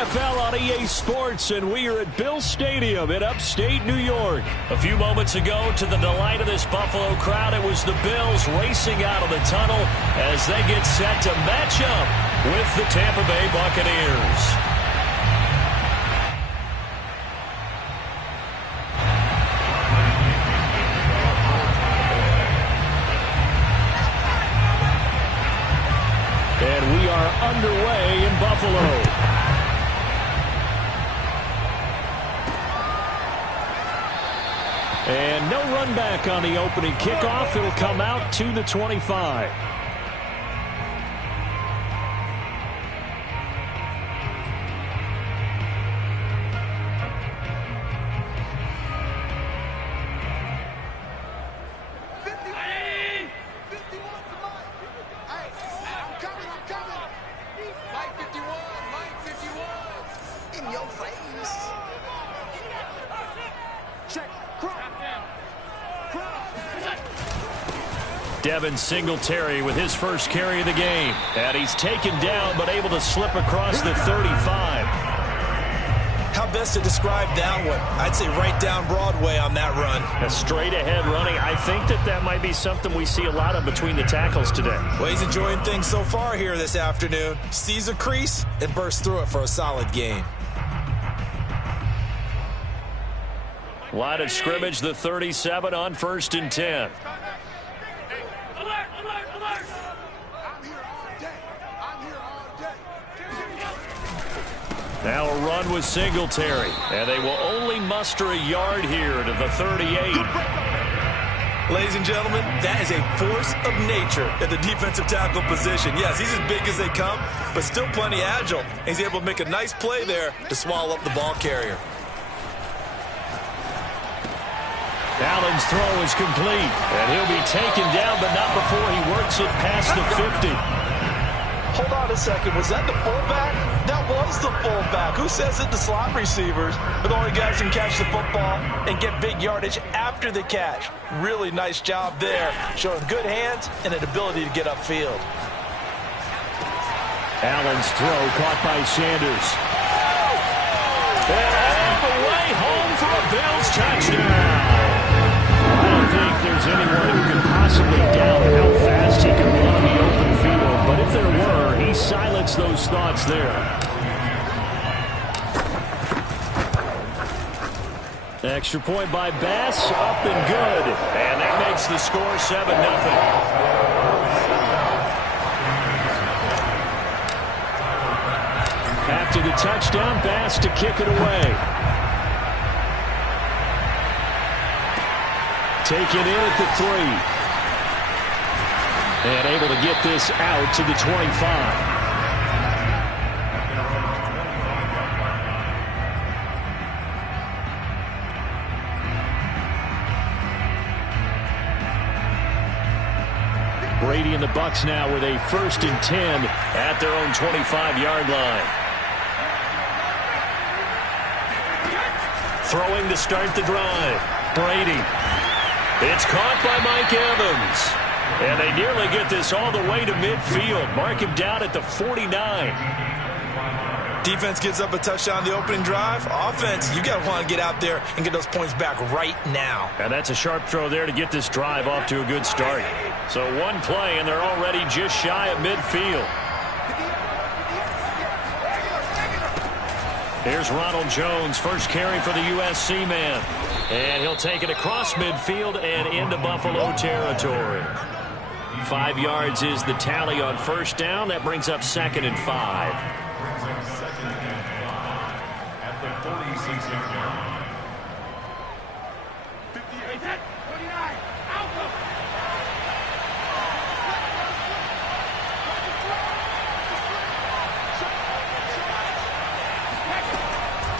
NFL on EA Sports, and we are at Bill Stadium in upstate New York. A few moments ago, to the delight of this Buffalo crowd, it was the Bills racing out of the tunnel as they get set to match up with the Tampa Bay Buccaneers. And we are underway in Buffalo. And no run back on the opening kickoff. It'll come out to the 25. Devin Singletary with his first carry of the game. And he's taken down but able to slip across the 35. How best to describe that one? I'd say right down Broadway on that run. A straight ahead running. I think that might be something we see a lot of between the tackles today. Well, he's enjoying things so far here this afternoon. Sees a crease and bursts through it for a solid gain. Line of scrimmage, the 37 on 1st and 10. Now a run with Singletary, and they will only muster a yard here to the 38. Ladies and gentlemen, that is a force of nature at the defensive tackle position. Yes, he's as big as they come, but still plenty agile. He's able to make a nice play there to swallow up the ball carrier. Allen's throw is complete, and he'll be taken down, but not before he works it past the 50. Hold on a second. Was that the fullback? That was the fullback. Who says it? The slot receivers are the only guys who can catch the football and get big yardage after the catch. Really nice job there, showing good hands and an ability to get upfield. Allen's throw caught by Sanders. And all the way home for a Bills touchdown. I don't think there's anyone who can possibly doubt how fast he can run on the open field. But if there were, he silenced those thoughts there. Extra point by Bass, up and good. And that makes the score 7-0. After the touchdown, Bass to kick it away. Taken in at the 3. And able to get this out to the 25. Brady and the Bucs now with a 1st and 10 at their own 25-yard line. Throwing to start the drive. Brady. It's caught by Mike Evans. And they nearly get this all the way to midfield. Mark him down at the 49. Defense gives up a touchdown the opening drive. Offense, you got to want to get out there and get those points back right now. And that's a sharp throw there to get this drive off to a good start. So one play, and they're already just shy of midfield. Here's Ronald Jones, first carry for the USC man. And he'll take it across midfield and into Buffalo territory. 5 yards is the tally on 1st down. That brings up 2nd and 5.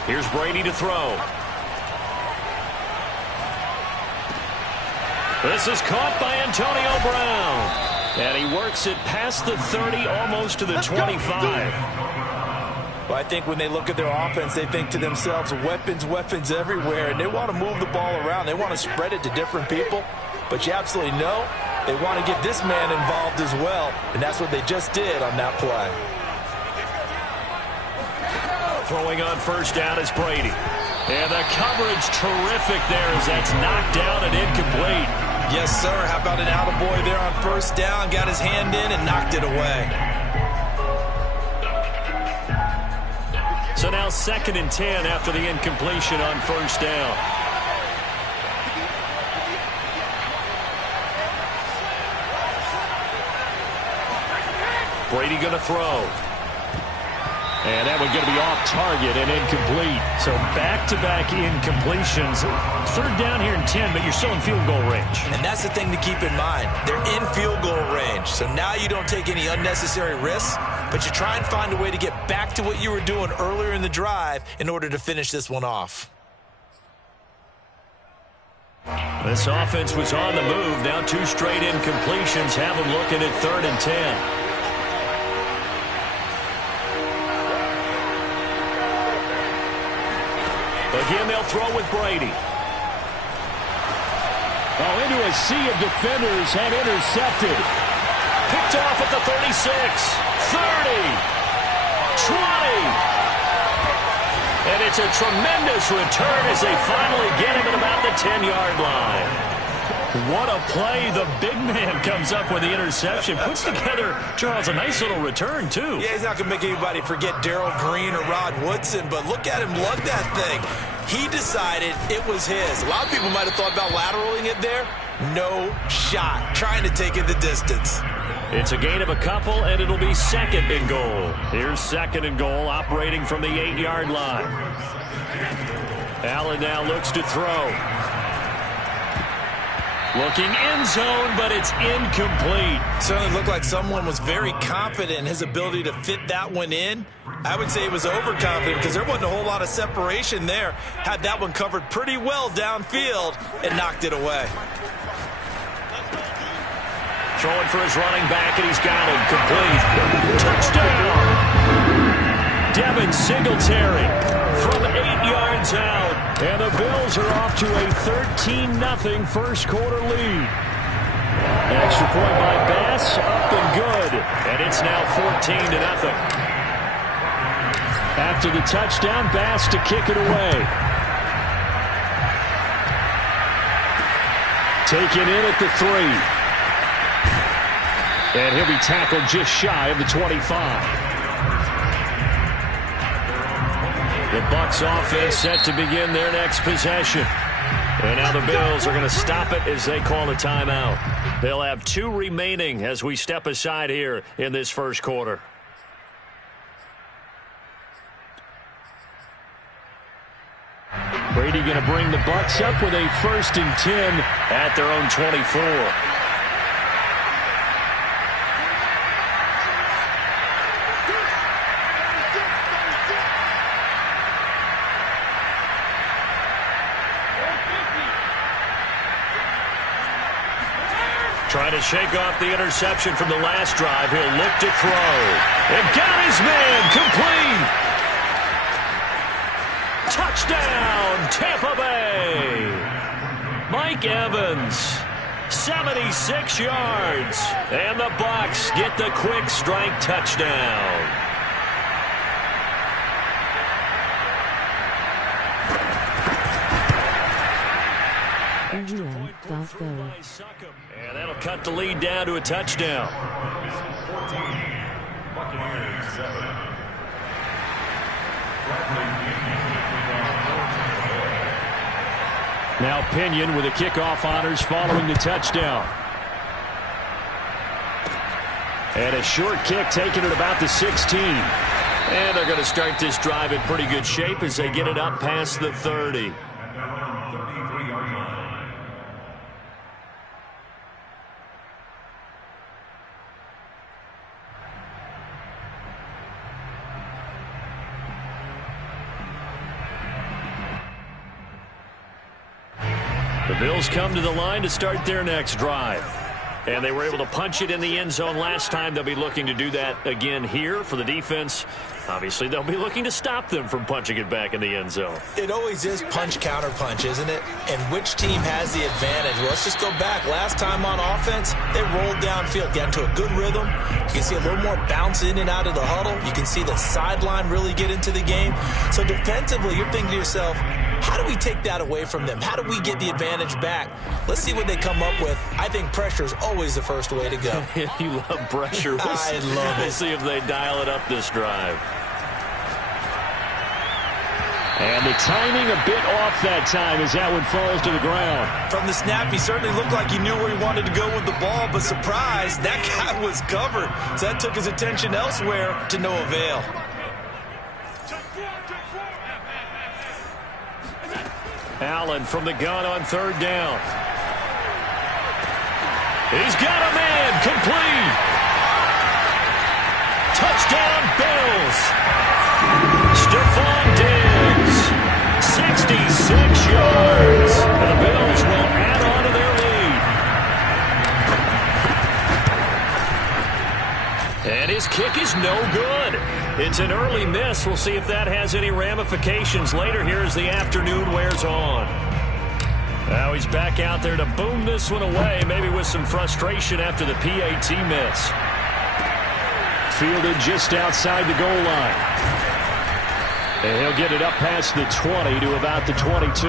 Here's Brady to throw. This is caught by Antonio Brown. And he works it past the 30, almost to the 25. Well, I think when they look at their offense, they think to themselves, weapons, weapons everywhere. And they want to move the ball around. They want to spread it to different people. But you absolutely know they want to get this man involved as well. And that's what they just did on that play. Throwing on first down is Brady. And the coverage terrific there as that's knocked down and incomplete. Yes, sir. How about an attaboy there on first down? Got his hand in and knocked it away. So now 2nd and 10 after the incompletion on first down. Brady going to throw. And that one going to be off target and incomplete. So back-to-back incompletions. 3rd down here and 10, but you're still in field goal range. And that's the thing to keep in mind. They're in field goal range. So now you don't take any unnecessary risks, but you try and find a way to get back to what you were doing earlier in the drive in order to finish this one off. This offense was on the move. Now 2 straight incompletions have them looking at 3rd and 10. Again, they'll throw with Brady. Oh, into a sea of defenders and intercepted. Picked off at the 36, 30, 20. And it's a tremendous return as they finally get him at about the 10-yard line. What a play. The big man comes up with the interception. Puts together, Charles, a nice little return, too. Yeah, he's not going to make anybody forget Darrell Green or Rod Woodson, but look at him lug that thing. He decided it was his. A lot of people might have thought about lateraling it there. No shot. Trying to take it the distance. It's a gain of a couple, and it'll be 2nd and goal. Here's 2nd and goal, operating from the 8-yard line. Allen now looks to throw. Looking end zone, but it's incomplete. Certainly looked like someone was very confident in his ability to fit that one in. I would say he was overconfident because there wasn't a whole lot of separation there. Had that one covered pretty well downfield and knocked it away. Throwing for his running back, and he's got him complete. Touchdown! Devin Singletary from 8 yards out. And the Bills are off to a 13-0 first quarter lead. Extra point by Bass, up and good. And it's now 14-0. After the touchdown, Bass to kick it away. Taken in at the 3. And he'll be tackled just shy of the 25. The Bucs offense set to begin their next possession. And now the Bills are going to stop it as they call a timeout. They'll have 2 remaining as we step aside here in this first quarter. Brady going to bring the Bucs up with a 1st and 10 at their own 24. Trying to shake off the interception from the last drive. He'll look to throw. And got his man complete. Touchdown, Tampa Bay. Mike Evans, 76 yards. And the Bucs get the quick strike touchdown. And that'll cut the lead down to a touchdown. Now Pinion with the kickoff honors following the touchdown. And a short kick taken at about the 16. And they're going to start this drive in pretty good shape as they get it up past the 30. The Bills come to the line to start their next drive. And they were able to punch it in the end zone last time. They'll be looking to do that again here for the defense. Obviously, they'll be looking to stop them from punching it back in the end zone. It always is punch-counter-punch, isn't it? And which team has the advantage? Well, let's just go back. Last time on offense, they rolled downfield, got into a good rhythm. You can see a little more bounce in and out of the huddle. You can see the sideline really get into the game. So defensively, you're thinking to yourself, how do we take that away from them? How do we get the advantage back? Let's see what they come up with. I think pressure is always the first way to go. You love pressure. I love it. We'll see if they dial it up this drive. And the timing a bit off that time as that one falls to the ground. From the snap, he certainly looked like he knew where he wanted to go with the ball, but surprise, that guy was covered. So that took his attention elsewhere to no avail. Allen from the gun on third down. He's got a man, complete. Touchdown, Bills. Stephon Diggs, 66 yards. And the Bills will add on to their lead. And his kick is no good. It's an early miss. We'll see if that has any ramifications later here as the afternoon wears on. Now he's back out there to boom this one away, maybe with some frustration after the PAT miss. Fielded just outside the goal line. And he'll get it up past the 20 to about the 22.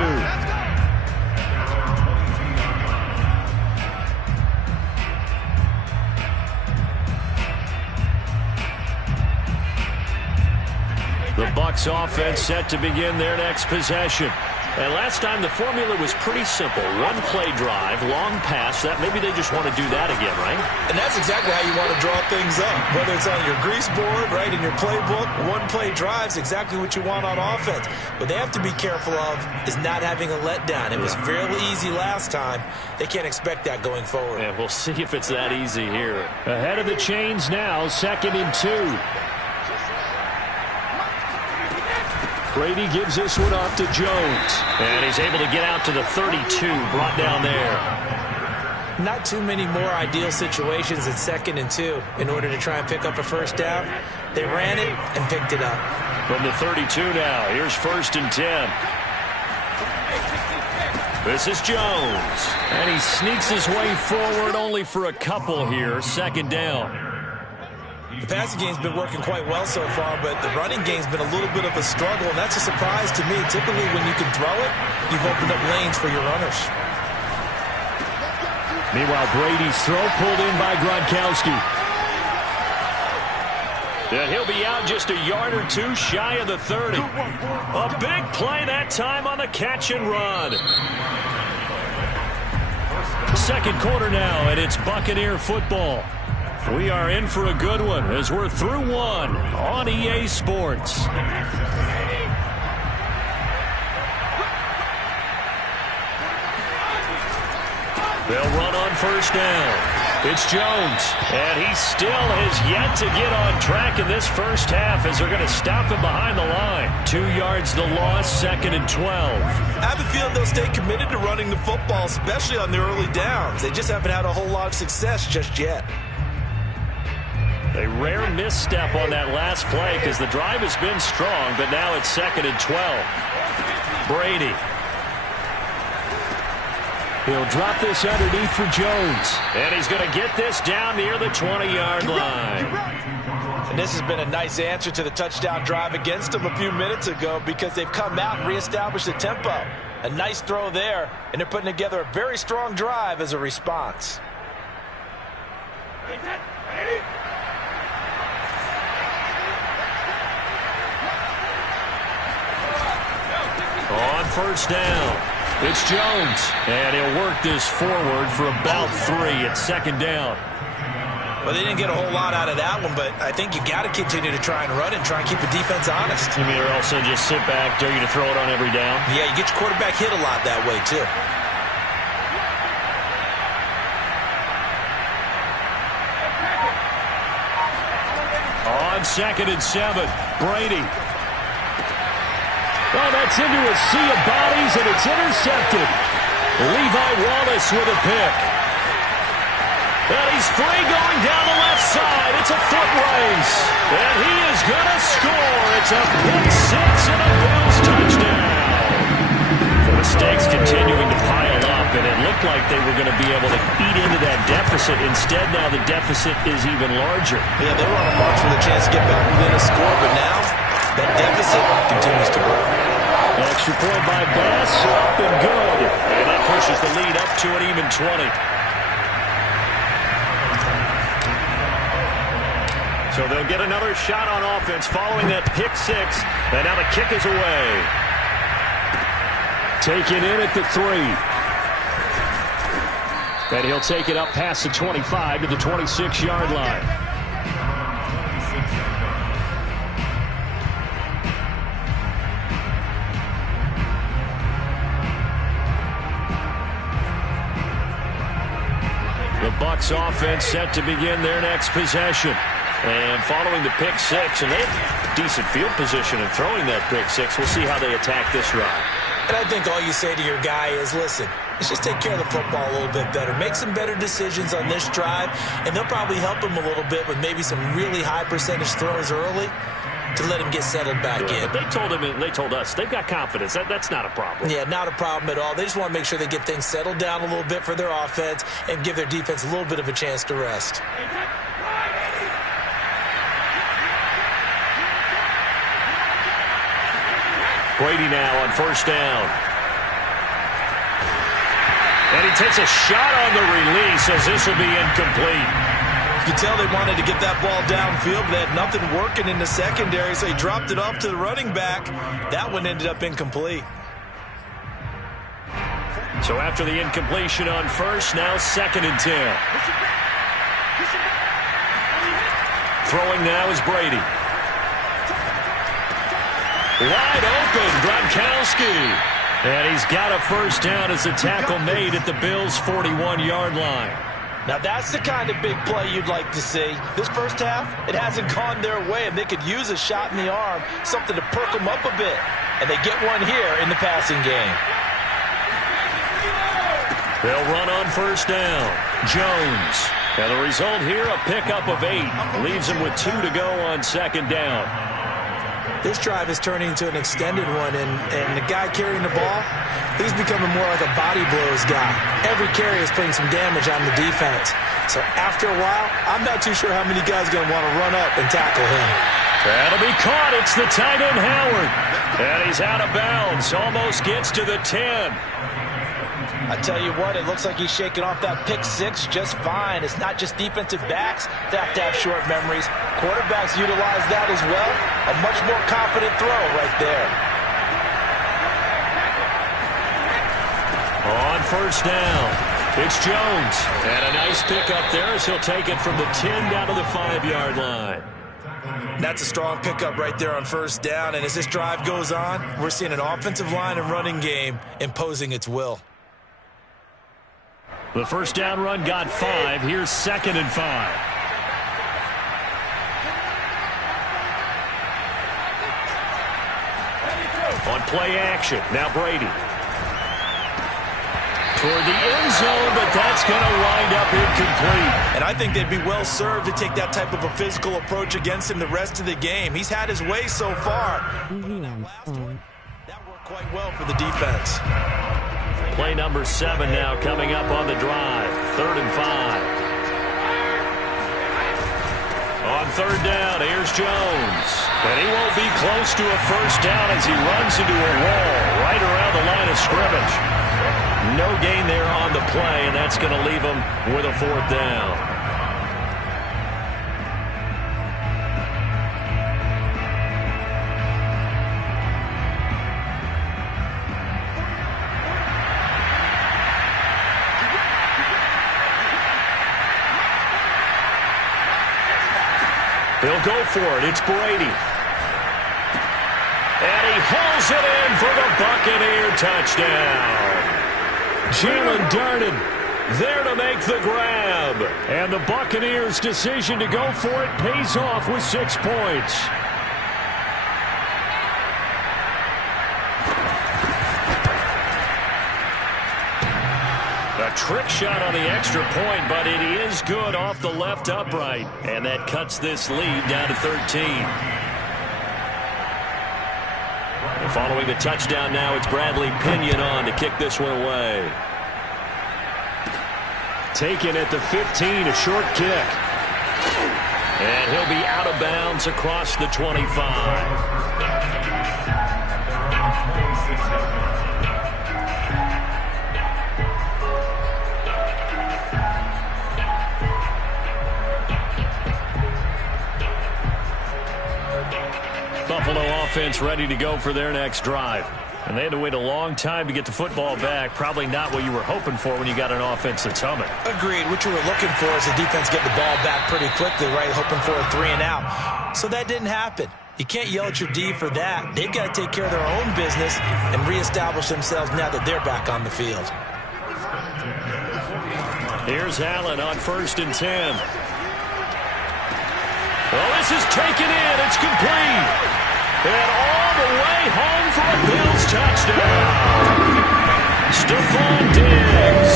The Bucs offense set to begin their next possession. And last time the formula was pretty simple. One play drive, long pass. That maybe they just want to do that again, right? And that's exactly how you want to draw things up. Whether it's on your grease board, right, in your playbook, one play drive is exactly what you want on offense. What they have to be careful of is not having a letdown. It was fairly easy last time. They can't expect that going forward. Yeah, we'll see if it's that easy here. Ahead of the chains now, 2nd and 2. Brady gives this one off to Jones. And he's able to get out to the 32, brought down there. Not too many more ideal situations at 2nd and 2 in order to try and pick up a first down. They ran it and picked it up. From the 32 now, here's 1st and 10. This is Jones. And he sneaks his way forward only for a couple here, 2nd down. The passing game's been working quite well so far, but the running game's been a little bit of a struggle, and that's a surprise to me. Typically, when you can throw it, you've opened up lanes for your runners. Meanwhile, Brady's throw pulled in by Gronkowski. And he'll be out just a yard or two shy of the 30. A big play that time on the catch and run. 2nd quarter now, and it's Buccaneer football. We are in for a good one as we're through one on EA Sports. They'll run on 1st down. It's Jones, and he still has yet to get on track in this first half as they're going to stop him behind the line. 2 yards the loss, 2nd and 12. I have a feeling they'll stay committed to running the football, especially on the early downs. They just haven't had a whole lot of success just yet. A rare misstep on that last play because the drive has been strong, but now it's 2nd and 12. Brady. He'll drop this underneath for Jones. And he's going to get this down near the 20-yard line. And this has been a nice answer to the touchdown drive against them a few minutes ago because they've come out and reestablished the tempo. A nice throw there, and they're putting together a very strong drive as a response. On 1st down, it's Jones. And he'll work this forward for about 3 at 2nd down. Well, they didn't get a whole lot out of that one, but I think you got to continue to try and run and try and keep the defense honest. You mean, or also just sit back, dare you to throw it on every down? Yeah, you get your quarterback hit a lot that way, too. On 2nd and 7, Brady. Oh, that's into a sea of bodies, and it's intercepted. Levi Wallace with a pick. And he's He's free going down the left side. It's a foot race. And he is going to score. It's a pick six and a Bills touchdown. The mistakes continuing to pile up, and it looked like they were going to be able to eat into that deficit. Instead, now the deficit is even larger. Yeah, they were on a march with a chance to get back within a score, but now that deficit continues to grow. Extra point by Bass, up and good. And that pushes the lead up to an even 20. So they'll get another shot on offense following that pick six. And now the kick is away. Taken in at the 3. And he'll take it up past the 25 to the 26-yard line. The Bucs offense set to begin their next possession. And following the pick six, and they have decent field position in throwing that pick six. We'll see how they attack this drive. And I think all you say to your guy is, listen, let's just take care of the football a little bit better. Make some better decisions on this drive, and they'll probably help him a little bit with maybe some really high percentage throws early to let him get settled back in. But they told him, and they told us, they've got confidence. That's not a problem. Yeah, not a problem at all. They just want to make sure they get things settled down a little bit for their offense and give their defense a little bit of a chance to rest. Brady now on first down. And he takes a shot on the release as this will be incomplete. You can tell they wanted to get that ball downfield, but they had nothing working in the secondary, so he dropped it off to the running back. That one ended up incomplete. So after the incompletion on first, now 2nd and 10. Throwing now is Brady. Wide open, Gronkowski. And he's got a first down as the tackle made at the Bills' 41-yard line. Now that's the kind of big play you'd like to see. This first half, it hasn't gone their way, and they could use a shot in the arm, something to perk them up a bit. And they get one here in the passing game. They'll run on first down. Jones. And the result here, a pickup of 8. Leaves him with 2 to go on 2nd down. This drive is turning into an extended one, and the guy carrying the ball, he's becoming more like a body blows guy. Every carry is putting some damage on the defense. So after a while, I'm not too sure how many guys are going to want to run up and tackle him. That'll be caught. It's the tight end, Howard. And he's out of bounds. Almost gets to the 10. I tell you what, it looks like he's shaking off that pick six just fine. It's not just defensive backs that have to have short memories. Quarterbacks utilize that as well. A much more confident throw right there. On first down, it's Jones. And a nice pickup there as he'll take it from the 10 down to the 5-yard line. That's a strong pickup right there on first down. And as this drive goes on, we're seeing an offensive line and running game imposing its will. The first down run got 5. Here's 2nd and 5. On play action, now Brady. Toward the end zone, but that's going to wind up incomplete. And I think they'd be well served to take that type of a physical approach against him the rest of the game. He's had his way so far. That worked quite well for the defense. Play number 7 now coming up on the drive. 3rd and 5. On 3rd down, here's Jones. And he won't be close to a first down as he runs into a wall right around the line of scrimmage. No gain there on the play, and that's going to leave him with a 4th down. He'll go for it. It's Brady. And he hauls it in for the Buccaneer touchdown. Jalen Darden there to make the grab. And the Buccaneers' decision to go for it pays off with 6 points. A trick shot on the extra point, but it is good off the left upright. And that cuts this lead down to 13. And following the touchdown now, it's Bradley Pinion on to kick this one away. Taken at the 15, a short kick. And he'll be out of bounds across the 25. Buffalo offense ready to go for their next drive. And they had to wait a long time to get the football back. Probably not what you were hoping for when you got an offense that's humming. Agreed. What you were looking for is the defense get the ball back pretty quickly, right? Hoping for a 3 and out. So that didn't happen. You can't yell at your D for that. They've got to take care of their own business and reestablish themselves now that they're back on the field. Here's Allen on 1st and 10. Well, this is taken in. It's complete. And all the way home for a Bills touchdown. Stephon Diggs.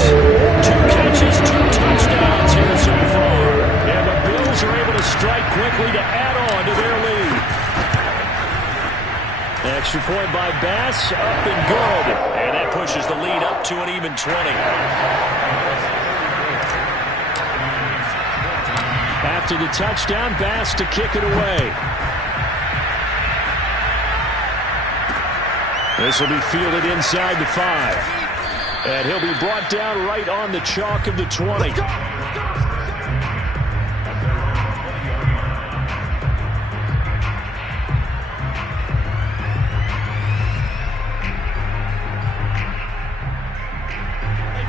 2 catches, 2 touchdowns here so far. And the Bills are able to strike quickly to add on to their lead. Extra point by Bass, up and good. And that pushes the lead up to an even 20. After the touchdown, Bass to kick it away. This will be fielded inside the 5. And he'll be brought down right on the chalk of the 20.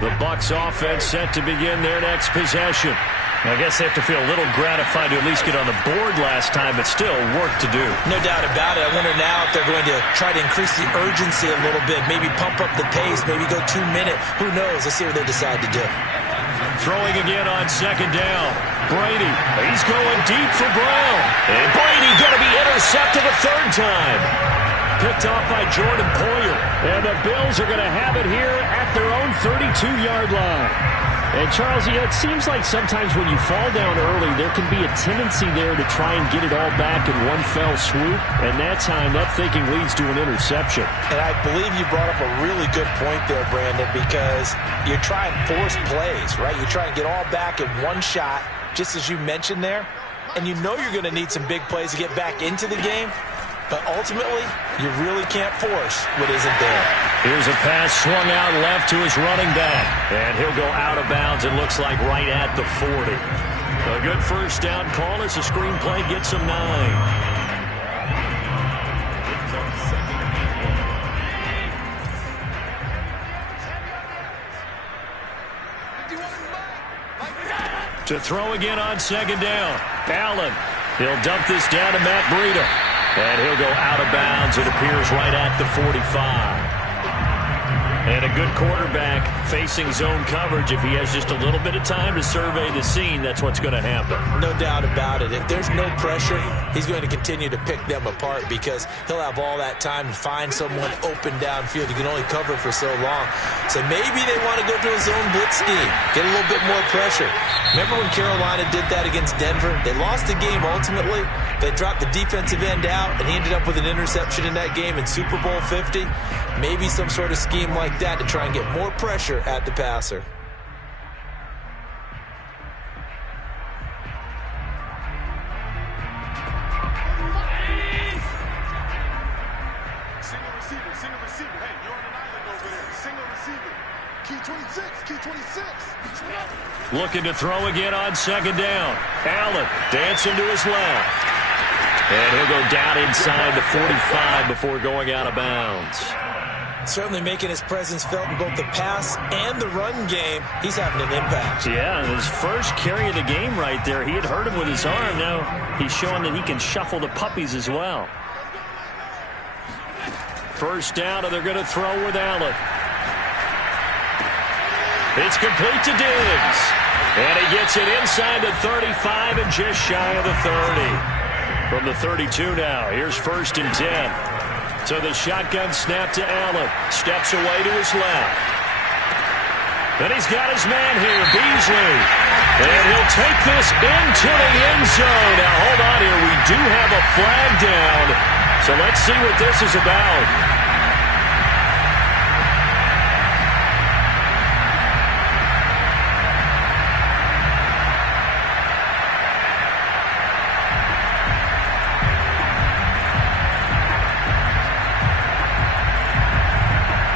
The Bucs offense set to begin their next possession. I guess they have to feel a little gratified to at least get on the board last time, but still work to do. No doubt about it. I wonder now if they're going to try to increase the urgency a little bit, maybe pump up the pace, maybe go 2 minute. Who knows? Let's see what they decide to do. Throwing again on 2nd down. Brady, he's going deep for Brown. And Brady going to be intercepted a 3rd time. Picked off by Jordan Poyer. And the Bills are going to have it here at their own 32-yard line. And, Charles, it seems like sometimes when you fall down early, there can be a tendency there to try and get it all back in one fell swoop. And that time, that thinking leads to an interception. And I believe you brought up a really good point there, Brandon, because you're trying to force plays, right? You're trying to get all back in one shot, just as you mentioned there. And you know you're going to need some big plays to get back into the game. But ultimately, you really can't force what isn't there. Here's a pass swung out left to his running back. And he'll go out of bounds, it looks like, right at the 40. A good 1st down call as the screenplay gets him 9. To throw again on 2nd down. Allen. He'll dump this down to Matt Breida. And he'll go out of bounds. It appears right at the 45. And a good quarterback facing zone coverage. If he has just a little bit of time to survey the scene, that's what's going to happen. No doubt about it. If there's no pressure, he's going to continue to pick them apart because he'll have all that time to find someone open downfield. You can only cover for so long. So maybe they want to go to a zone blitz scheme, get a little bit more pressure. Remember when Carolina did that against Denver? They lost the game ultimately. They dropped the defensive end out, and he ended up with an interception in that game in Super Bowl 50. Maybe some sort of scheme like that to try and get more pressure at the passer. Single receiver. Hey, you're on an island over there. Single receiver. Key 26. Looking to throw again on 2nd down. Allen dancing to his left. And he'll go down inside the 45 before going out of bounds. Certainly making his presence felt in both the pass and the run game. He's having an impact. Yeah, his first carry of the game right there. He had hurt him with his arm. Now he's showing that he can shuffle the puppies as well. 1st down, and they're going to throw with Allen. It's complete to Diggs. And he gets it inside the 35 and just shy of the 30. From the 32 now, here's 1st and 10. So the shotgun snap to Allen. Steps away to his left. And he's got his man here, Beasley. And he'll take this into the end zone. Now, hold on here. We do have a flag down. So let's see what this is about.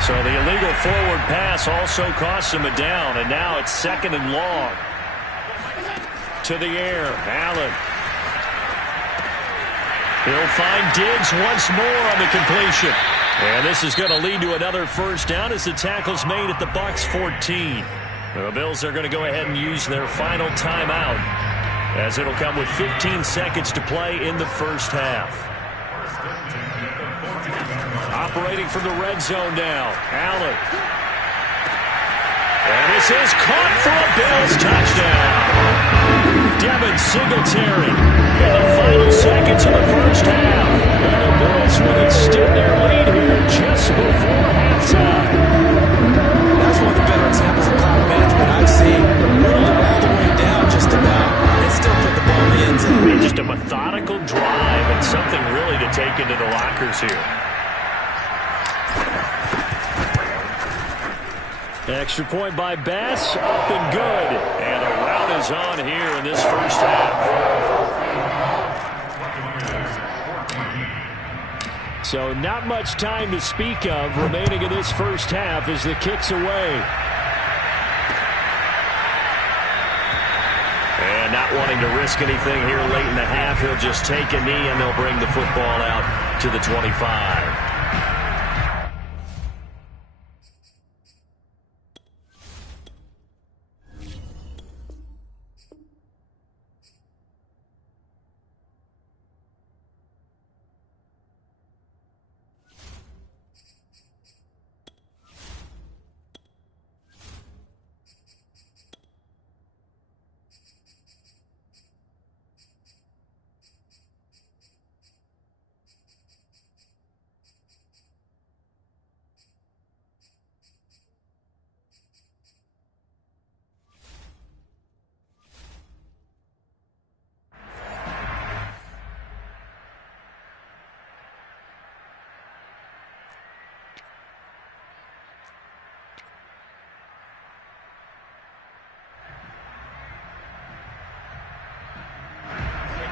So the illegal forward pass also costs him a down, and now it's 2nd and long. To the air, Allen. He'll find Diggs once more on the completion. And this is going to lead to another first down as the tackle's made at the Bucs 14. The Bills are going to go ahead and use their final timeout, as it'll come with 15 seconds to play in the first half. Operating from the red zone now, Allen. And this is caught for a Bills touchdown. Devin Singletary in the final seconds of the first half. And the Bills will extend their lead here just before halftime. That's one of the better examples of clock management I've seen. Whittled it all the way down just about, and still put the ball in the end zone. Just a methodical drive and something really to take into the lockers here. Extra point by Bass, up and good. And a rout is on here in this first half. So not much time to speak of remaining in this first half as the kick's away. And not wanting to risk anything here late in the half, he'll just take a knee and they'll bring the football out to the 25.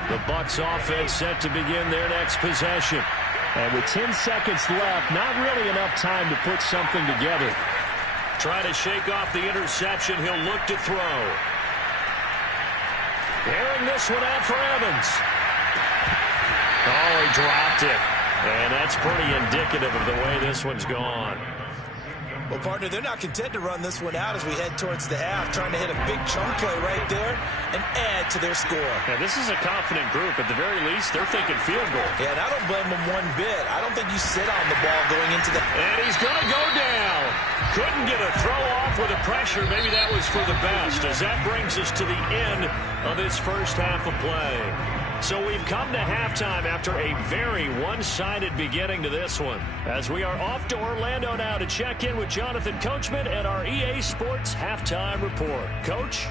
The Bucs offense set to begin their next possession. And with 10 seconds left, not really enough time to put something together. Trying to shake off the interception, he'll look to throw. Airing this one out for Evans. Oh, he dropped it. And that's pretty indicative of the way this one's gone. Well, partner, they're not content to run this one out as we head towards the half, trying to hit a big chunk play right there and add to their score. Yeah, this is a confident group. At the very least, they're thinking field goal. Yeah, and I don't blame them one bit. I don't think you sit on the ball going into the... And he's going to go down. Couldn't get a throw off with the pressure. Maybe that was for the best, as that brings us to the end of this first half of play. So we've come to halftime after a very one-sided beginning to this one, as we are off to Orlando now to check in with Jonathan Coachman and our EA Sports Halftime Report. Coach?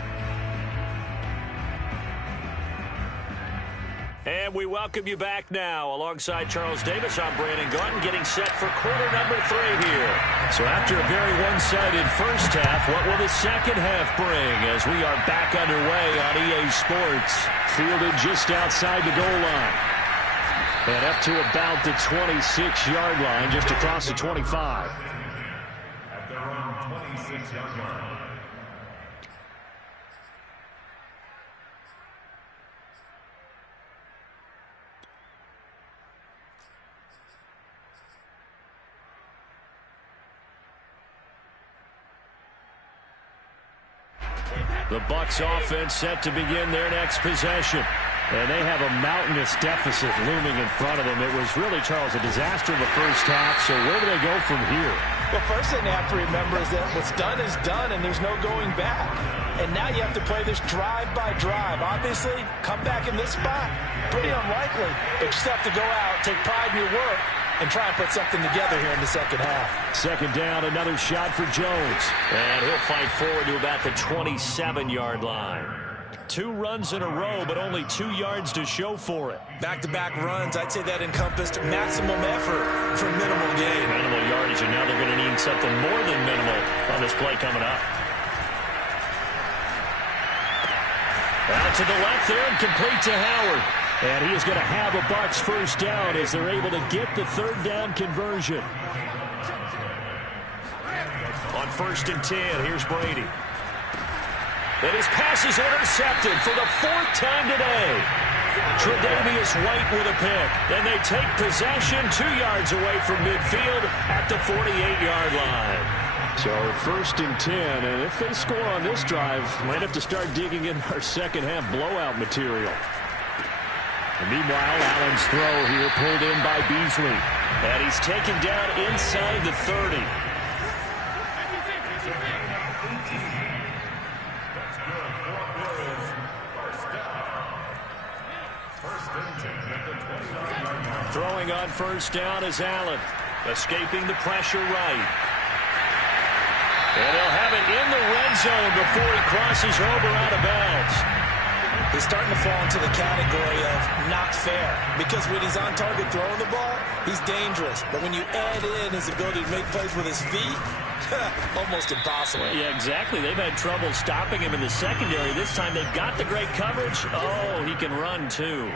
And we welcome you back now. Alongside Charles Davis, I'm Brandon Gaunton, getting set for quarter number 3 here. So after a very one-sided first half, what will the second half bring as we are back underway on EA Sports? Fielded just outside the goal line. And up to about the 26-yard line, just across the 25. At their own 26-yard line. The Bucs offense set to begin their next possession. And they have a mountainous deficit looming in front of them. It was really, Charles, a disaster in the first half. So where do they go from here? Well, first thing they have to remember is that what's done is done, and there's no going back. And now you have to play this drive by drive. Obviously, come back in this spot, pretty unlikely. But you just have to go out, take pride in your work, and try and put something together here in the second half. Second down, another shot for Jones. And he'll fight forward to about the 27-yard line. 2 runs in a row, but only 2 yards to show for it. Back-to-back runs, I'd say that encompassed maximum effort for minimal gain. Minimal yardage, and now they're going to need something more than minimal on this play coming up. Out to the left there and complete to Howard. And he is going to have a Bucs first down as they're able to get the third down conversion. On 1st and 10, here's Brady. And his pass is intercepted for the 4th time today. Tre'Davious White with a pick. And they take possession 2 yards away from midfield at the 48-yard line. So 1st and 10, and if they score on this drive, might have to start digging in our second half blowout material. And meanwhile, Allen's throw here pulled in by Beasley. And he's taken down inside the 30. Throwing on 1st down is Allen. Escaping the pressure right. And he'll have it in the red zone before he crosses over out of bounds. He's starting to fall into the category of not fair, because when he's on target throwing the ball, he's dangerous. But when you add in his ability to make plays with his feet, almost impossible. Yeah, exactly. They've had trouble stopping him in the secondary. This time they've got the great coverage. Oh, he can run too. 8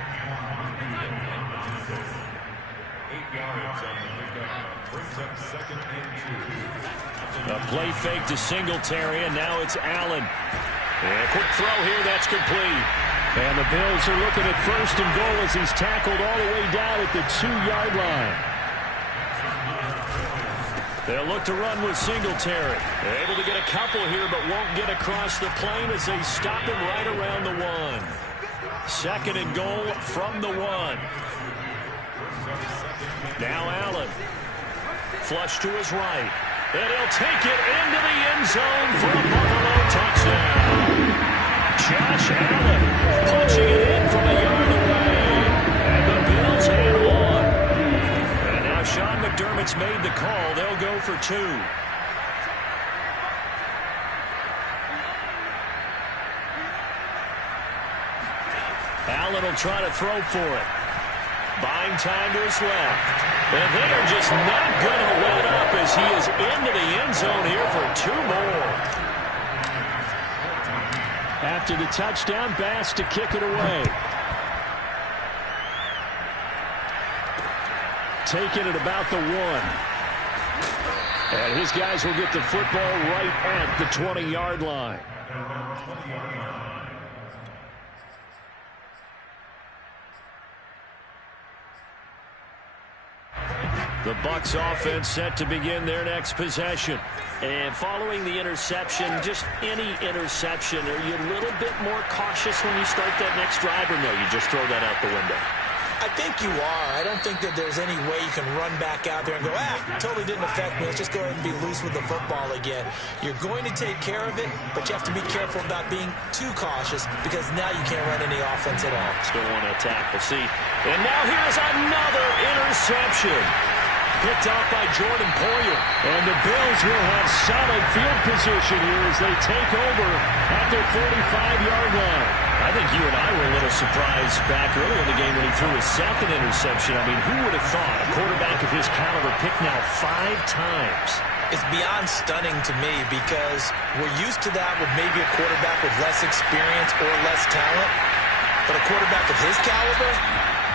yards on the pickup. Brings up 2nd and 2. A play fake to Singletary, and now it's Allen. And a quick throw here, that's complete. And the Bills are looking at 1st and goal as he's tackled all the way down at the 2-yard line. They'll look to run with Singletary. They're able to get a couple here, but won't get across the plane as they stop him right around the 1. 2nd and goal from the 1. Now Allen. Flush to his right. And he'll take it into the end zone for a Buffalo touchdown. Josh Allen punching it in from a yard away. And the Bills add on. And now Sean McDermott's made the call. They'll go for 2. Allen will try to throw for it. Buying time to his left. And they are just not going to let up as he is into the end zone here for 2 more. After the touchdown, Bass to kick it away. Taking it about the 1. And his guys will get the football right at the 20-yard line. The Bucs offense set to begin their next possession. And following the interception, just any interception, are you a little bit more cautious when you start that next drive, or no, you just throw that out the window? I think you are. I don't think that there's any way you can run back out there and go, totally didn't affect me. Let's just go ahead and be loose with the football again. You're going to take care of it, but you have to be careful about being too cautious, because now you can't run any offense at all. Still want to attack. We'll see. And now here's another interception. Picked off by Jordan Poyer. And the Bills will have solid field position here as they take over at their 45-yard line. I think you and I were a little surprised back earlier in the game when he threw his 2nd interception. I mean, who would have thought a quarterback of his caliber picked now 5 times? It's beyond stunning to me, because we're used to that with maybe a quarterback with less experience or less talent. But a quarterback of his caliber,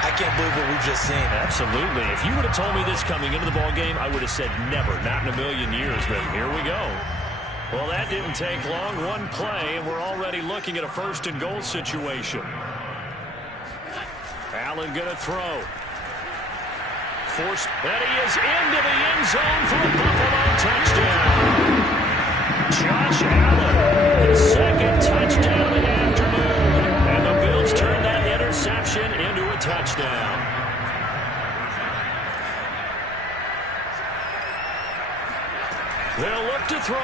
I can't believe what we've just seen. Absolutely. If you would have told me this coming into the ball game, I would have said never, not in a million years. But here we go. Well, that didn't take long. 1 play, and we're already looking at a 1st and goal situation. Allen going to throw. Forced, and he is into the end zone for a Buffalo touchdown. Josh Allen, his 2nd touchdown of the afternoon. And the Bills turn that interception into a touchdown. They'll look to throw.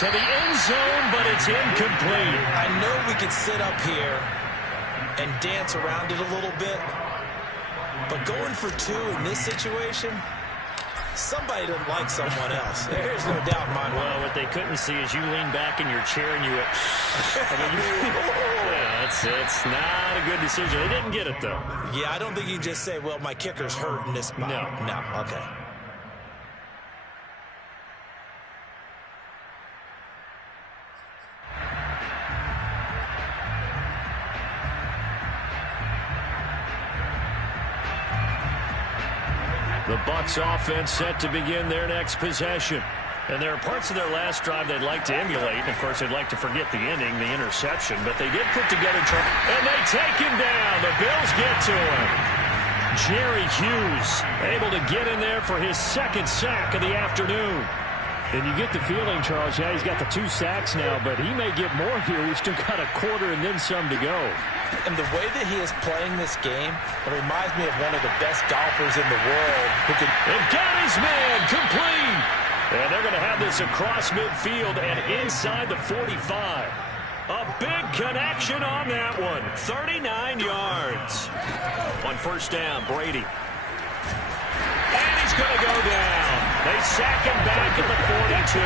To the end zone, but it's incomplete. I know we could sit up here and dance around it a little bit, But going for 2 in this situation, somebody doesn't like someone else. There's no doubt in my mind. Well, what they couldn't see is you lean back in your chair and you went, yeah, it's not a good decision. They didn't get it, though. Yeah, I don't think you can just say, well, my kicker's hurt in this spot. No, okay. The Bucs offense set to begin their next possession. And there are parts of their last drive they'd like to emulate. And, of course, they'd like to forget the ending, the interception. But they did put together trouble. And they take him down. The Bills get to him. Jerry Hughes able to get in there for his second sack of the afternoon. And you get the feeling, Charles, yeah, he's got the 2 sacks now, but he may get more here. We've still got a quarter and then some to go. And the way that he is playing this game, it reminds me of one of the best golfers in the world who can... And got his man complete. And they're going to have this across midfield and inside the 45. A big connection on that one. 39 yards. On first down, Brady. And he's going to go down. They sack him back at the 42.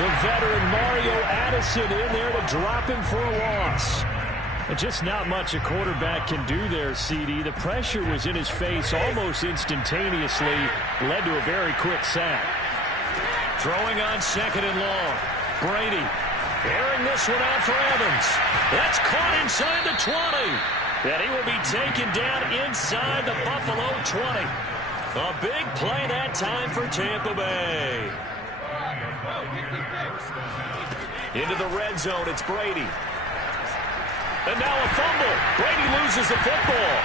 The veteran Mario Addison in there to drop him for a loss. And just not much a quarterback can do there, CD. The pressure was in his face almost instantaneously. Led to a very quick sack. Throwing on second and long. Brady airing this one out for Evans. That's caught inside the 20. And he will be taken down inside the Buffalo 20. A big play that time for Tampa Bay. Into the red zone, it's Brady. And now a fumble. Brady loses the football.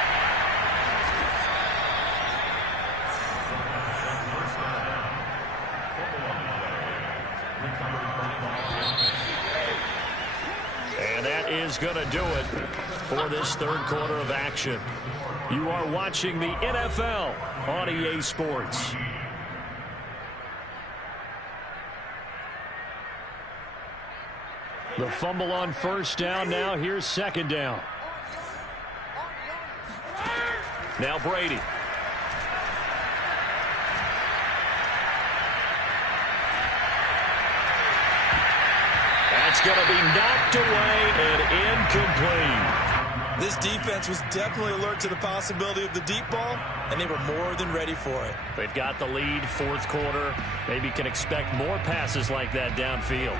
And that is going to do it for this third quarter of action. You are watching the NFL on EA Sports. The fumble on first down. Now here's second down. Now Brady. That's going to be knocked away and incomplete. This defense was definitely alert to the possibility of the deep ball, and they were more than ready for it. They've got the lead, fourth quarter. Maybe can expect more passes like that downfield.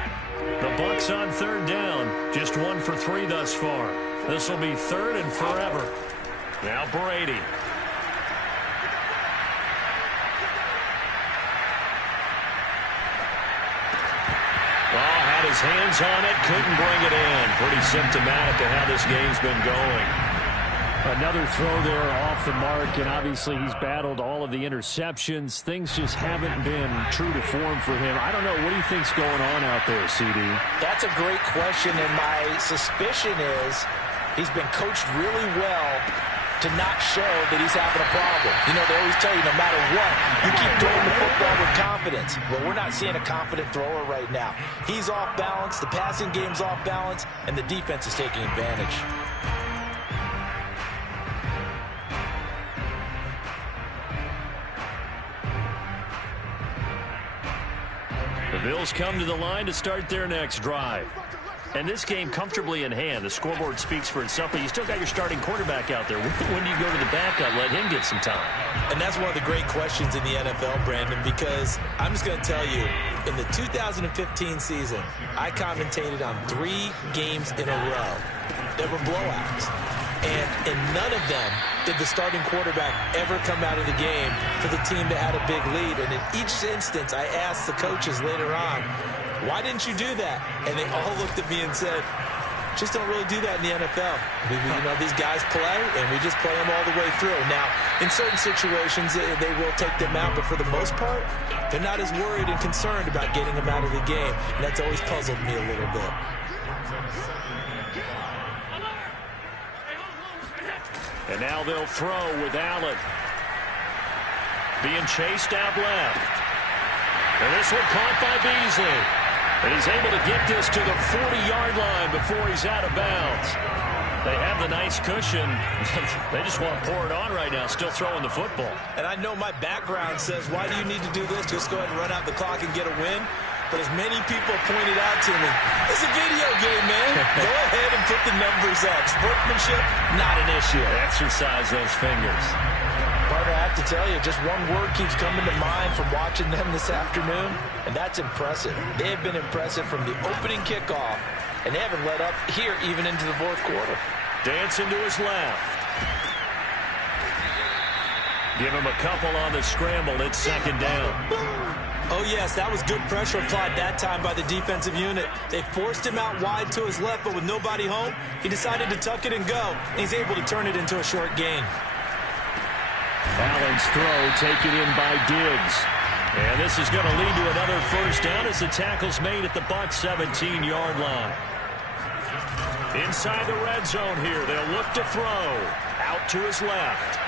The Bucs on third down, just 1 for 3 thus far. This will be third and forever. Now Brady. His hands on it, couldn't bring it in. Pretty symptomatic of how this game's been going. Another throw there off the mark, and obviously he's battled all of the interceptions. Things just haven't been true to form for him. I don't know. What do you think's going on out there, CD? That's a great question, and my suspicion is he's been coached really well to not show that he's having a problem. You know, they always tell you no matter what, you keep throwing the football with confidence. Well, we're not seeing a confident thrower right now. He's off balance, the passing game's off balance, and the defense is taking advantage. The Bills come to the line to start their next drive. And this game comfortably in hand. The scoreboard speaks for itself, but you still got your starting quarterback out there. When do you go to the backup, let him get some time? And that's one of the great questions in the NFL, Brandon, because I'm just going to tell you, in the 2015 season, I commentated on 3 games in a row that were blowouts. And in none of them did the starting quarterback ever come out of the game for the team that had a big lead. And in each instance, I asked the coaches later on, why didn't you do that? And they all looked at me and said, just don't really do that in the NFL. You know, these guys play, and we just play them all the way through. Now, in certain situations, they will take them out, but for the most part, they're not as worried and concerned about getting them out of the game. And that's always puzzled me a little bit. And now they'll throw with Allen. Being chased out left. And this one caught by Beasley. And he's able to get this to the 40-yard line before he's out of bounds. They have the nice cushion. They just want to pour it on right now, still throwing the football. And I know my background says, why do you need to do this? Just go ahead and run out the clock and get a win. But as many people pointed out to me, it's a video game, man. Go ahead and put the numbers up. Sportsmanship, not an issue. Exercise those fingers. Partner, I have to tell you, just one word keeps coming to mind from watching them this afternoon, and that's impressive. They have been impressive from the opening kickoff, and they haven't let up here even into the fourth quarter. Dancing to his left. Give him a couple on the scramble. It's second down. Oh, yes, that was good pressure applied that time by the defensive unit. They forced him out wide to his left, but with nobody home, he decided to tuck it and go. And he's able to turn it into a short gain. Allen's throw taken in by Diggs. And this is going to lead to another first down as the tackle's made at the Bucs 17-yard line. Inside the red zone here, they'll look to throw. Out to his left.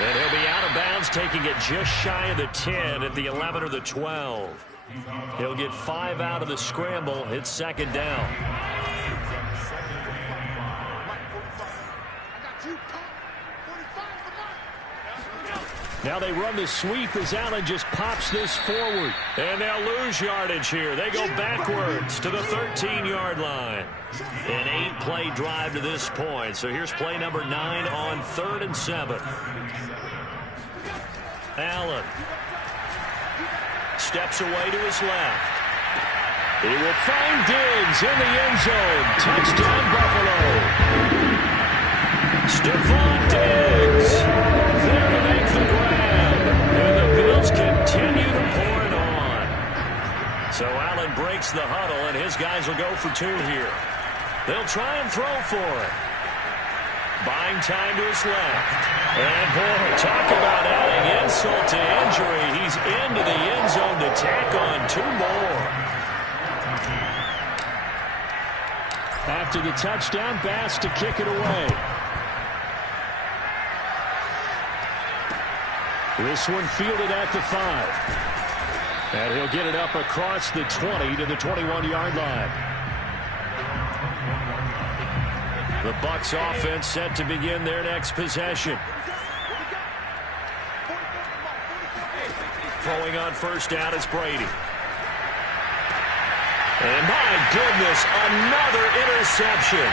And he'll be out of bounds, taking it just shy of the 10 at the 11 or the 12. He'll get 5 out of the scramble. It's second down. Now they run the sweep as Allen just pops this forward. And they'll lose yardage here. They go backwards to the 13-yard line. An 8-play drive to this point. So here's play number 9 on 3rd and 7. Allen steps away to his left. He will find Diggs in the end zone. Touchdown, Buffalo. Stephon Diggs there to make the grab. And the Bills continue to pour it on. So Allen breaks the huddle, and his guys will go for 2 here. They'll try and throw for it. Buying time to his left. And, boy, talk about adding insult to injury. He's into the end zone to tack on 2 more. After the touchdown, Bass to kick it away. This one fielded at the 5. And he'll get it up across the 20 to the 21-yard line. The Bucs offense set to begin their next possession. Throwing on first down is Brady. And my goodness, another interception.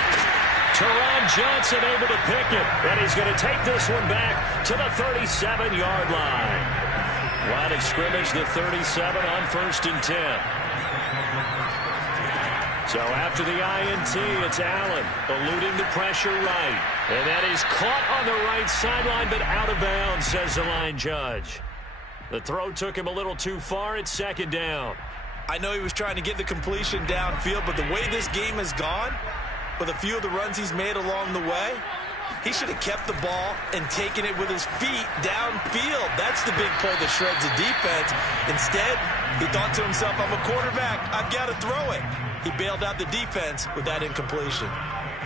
Teron Johnson able to pick it. And he's going to take this one back to the 37-yard line. Line of scrimmage, the 37 on 1st and 10. So after the INT, it's Allen eluding the pressure right. And that is caught on the right sideline, but out of bounds, says the line judge. The throw took him a little too far. It's second down. I know he was trying to get the completion downfield, but the way this game has gone, with a few of the runs he's made along the way, he should have kept the ball and taken it with his feet downfield. That's the big play that shreds the defense. Instead, he thought to himself, I'm a quarterback. I've got to throw it. He bailed out the defense with that incompletion.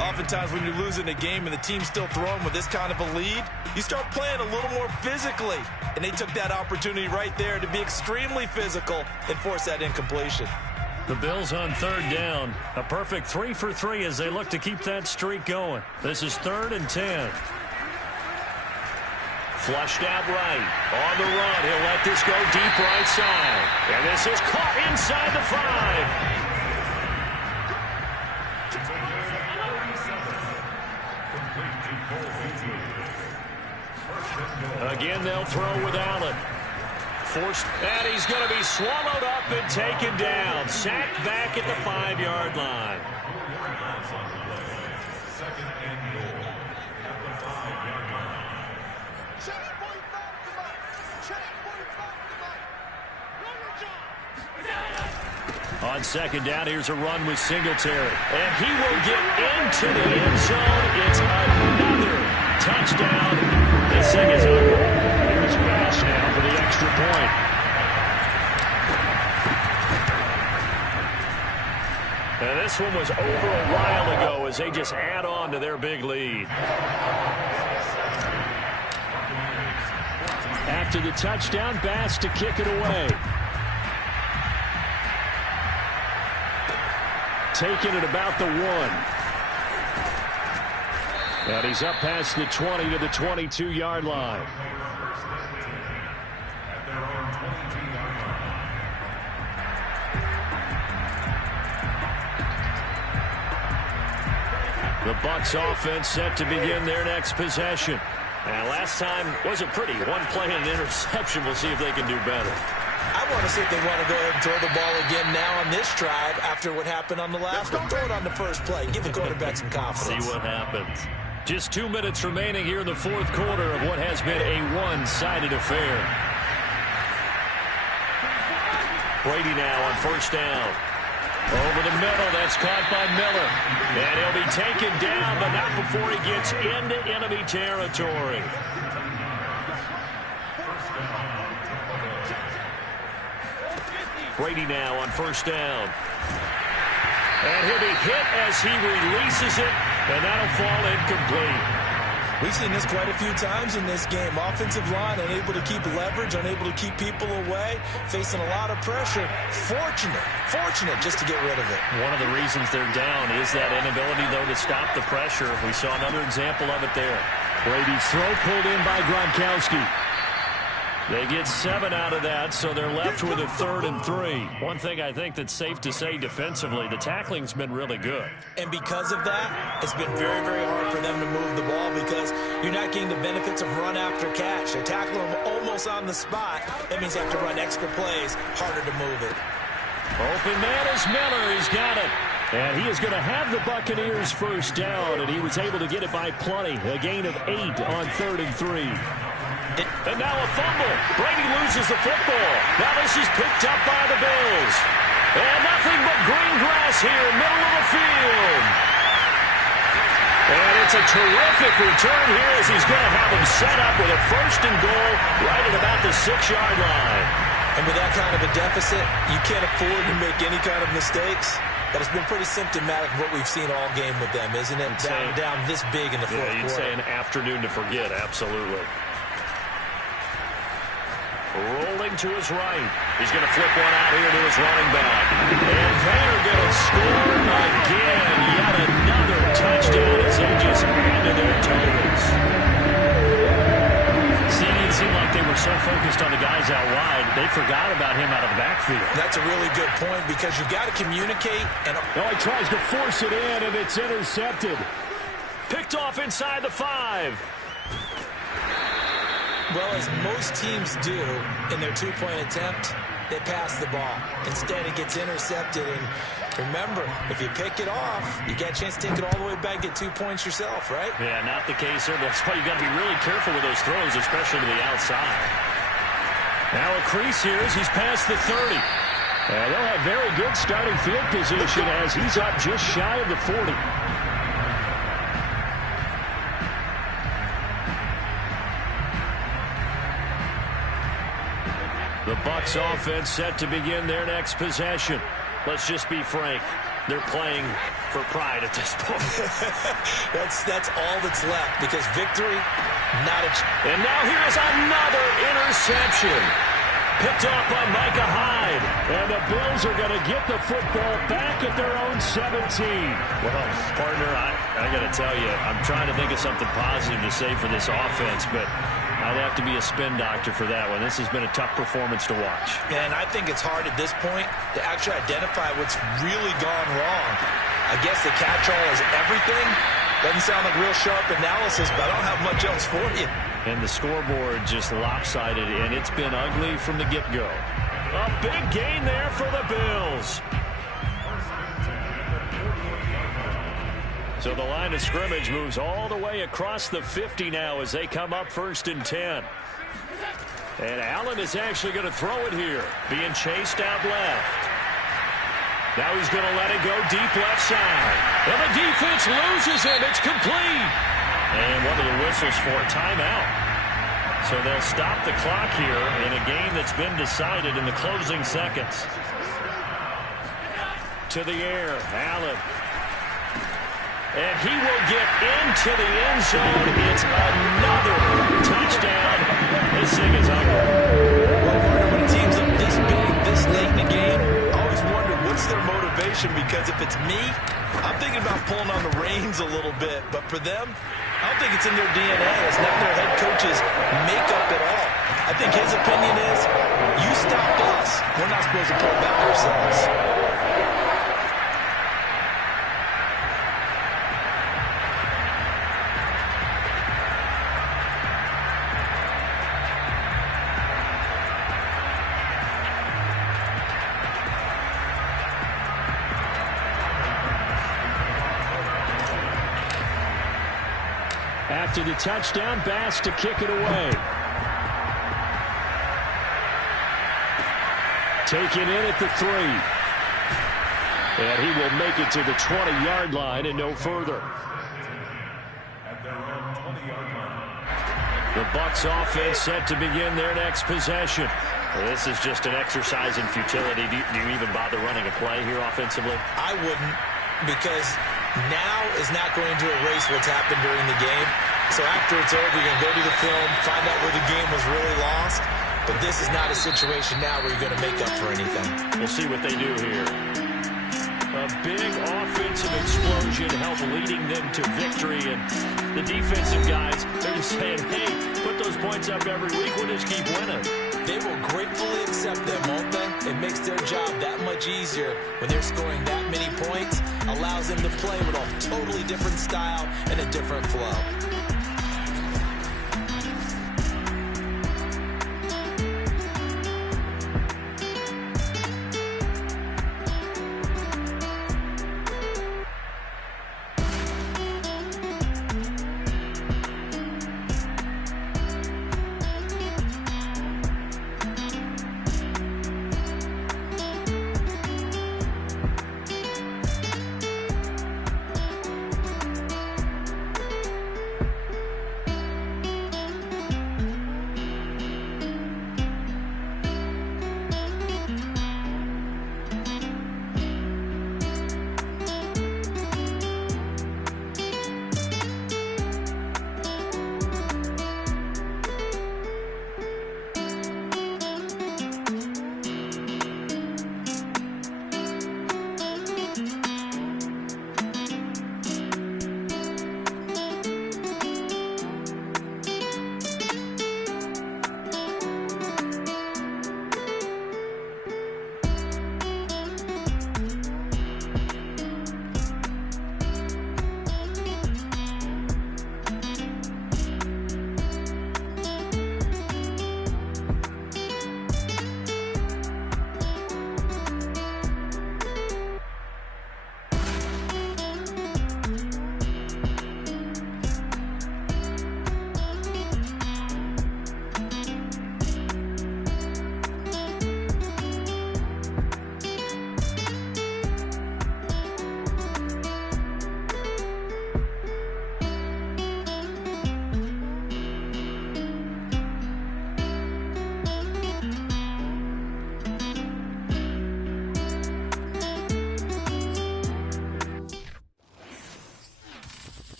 Oftentimes when you're losing a game and the team's still throwing with this kind of a lead, you start playing a little more physically. And they took that opportunity right there to be extremely physical and force that incompletion. The Bills on 3rd down. A perfect 3 for 3 as they look to keep that streak going. This is 3rd and 10. Flushed out right. On the run. He'll let this go deep right side. And this is caught inside the 5. Again, they'll throw with Allen. Forced, and he's going to be swallowed up and taken down. Sacked back at the 5-yard line. On second down, here's a run with Singletary. And he will get into the end zone. It's another touchdown. This thing is ugly. Here's Bass now for the extra point. And this one was over a while ago as they just add on to their big lead. After the touchdown, Bass to kick it away. Taken at about the 1. And he's up past the 20 to the 22-yard line. The Bucs offense set to begin their next possession. And last time wasn't pretty. One play and an interception. We'll see if they can do better. I want to see if they want to go ahead and throw the ball again now on this drive after what happened on the last one. Throw it on the first play. Give the quarterback some confidence. See what happens. Just 2 minutes remaining here in the fourth quarter of what has been a one-sided affair. Brady now on first down. Over the middle, that's caught by Miller. And he'll be taken down, but not before he gets into enemy territory. Brady now on first down. And he'll be hit as he releases it, and that'll fall incomplete. We've seen this quite a few times in this game. Offensive line unable to keep leverage, unable to keep people away, facing a lot of pressure. Fortunate just to get rid of it. One of the reasons they're down is that inability, though, to stop the pressure. We saw another example of it there. Brady's throw pulled in by Gronkowski. They get 7 out of that, so they're left with a 3rd and 3. One thing I think that's safe to say defensively, the tackling's been really good. And because of that, it's been very, very hard for them to move the ball because you're not getting the benefits of run after catch. They're tackling them almost on the spot. That means they have to run extra plays, harder to move it. Open man is Miller. He's got it. And he is going to have the Buccaneers first down, and he was able to get it by plenty. A gain of 8 on 3rd and 3. And now a fumble. Brady loses the football. Now this is picked up by the Bills. And nothing but green grass here, middle of the field. And it's a terrific return here as he's going to have him set up with a 1st and goal right at about the 6-yard line. And with that kind of a deficit, you can't afford to make any kind of mistakes. But it's been pretty symptomatic of what we've seen all game with them, isn't it? Down this big in the fourth quarter. You'd say an afternoon to forget, absolutely. Rolling to his right. He's going to flip one out here to his running back. And they're going to score again. Yet another touchdown as they just added their totals. See, it seemed like they were so focused on the guys out wide, they forgot about him out of the backfield. That's a really good point because you've got to communicate. And he tries to force it in, and it's intercepted. Picked off inside the 5. Well, as most teams do in their 2-point attempt, they pass the ball. Instead, it gets intercepted. And remember, if you pick it off, you get a chance to take it all the way back, get 2 points yourself, right? Yeah, not the case there. That's why you got to be really careful with those throws, especially to the outside. Now a crease here as he's past the 30. And they'll have very good starting field position as he's up just shy of the 40. The Bucs offense set to begin their next possession. Let's just be frank. They're playing for pride at this point. that's all that's left because victory, not a chance. And now here's another interception. Picked off by Micah Hyde. And the Bills are going to get the football back at their own 17. Well, partner, I got to tell you, I'm trying to think of something positive to say for this offense, but I'd have to be a spin doctor for that one. This has been a tough performance to watch. And I think it's hard at this point to actually identify what's really gone wrong. I guess the catch-all is everything. Doesn't sound like real sharp analysis, but I don't have much else for you. And the scoreboard just lopsided, and it's been ugly from the get-go. A big gain there for the Bills. So the line of scrimmage moves all the way across the 50 now as they come up 1st and 10. And Allen is actually going to throw it here, being chased out left. Now he's going to let it go deep left side. And the defense loses him. It's complete. And what are the whistles for? Timeout. So they'll stop the clock here in a game that's been decided in the closing seconds. To the air, Allen. And he will get into the end zone. It's another touchdown. This thing is ugly. Well, when a team's up this big, this late in the game, I always wonder what's their motivation, because if it's me, I'm thinking about pulling on the reins a little bit, but for them, I don't think it's in their DNA. It's not their head coach's makeup at all. I think his opinion is, you stop us, we're not supposed to pull back ourselves. After the touchdown, Bass to kick it away. Taken in at the 3. And he will make it to the 20-yard line and no further. The Bucs offense set to begin their next possession. Well, this is just an exercise in futility. Do you even bother running a play here offensively? I wouldn't, because now is not going to erase what's happened during the game. So after it's over, you're going to go to the film, find out where the game was really lost. But this is not a situation now where you're going to make up for anything. We'll see what they do here. A big offensive explosion helped leading them to victory. And the defensive guys, they're just saying, hey, put those points up every week. We'll just keep winning. They will gratefully accept them, won't they? It makes their job that much easier when they're scoring that many points. Allows them to play with a totally different style and a different flow.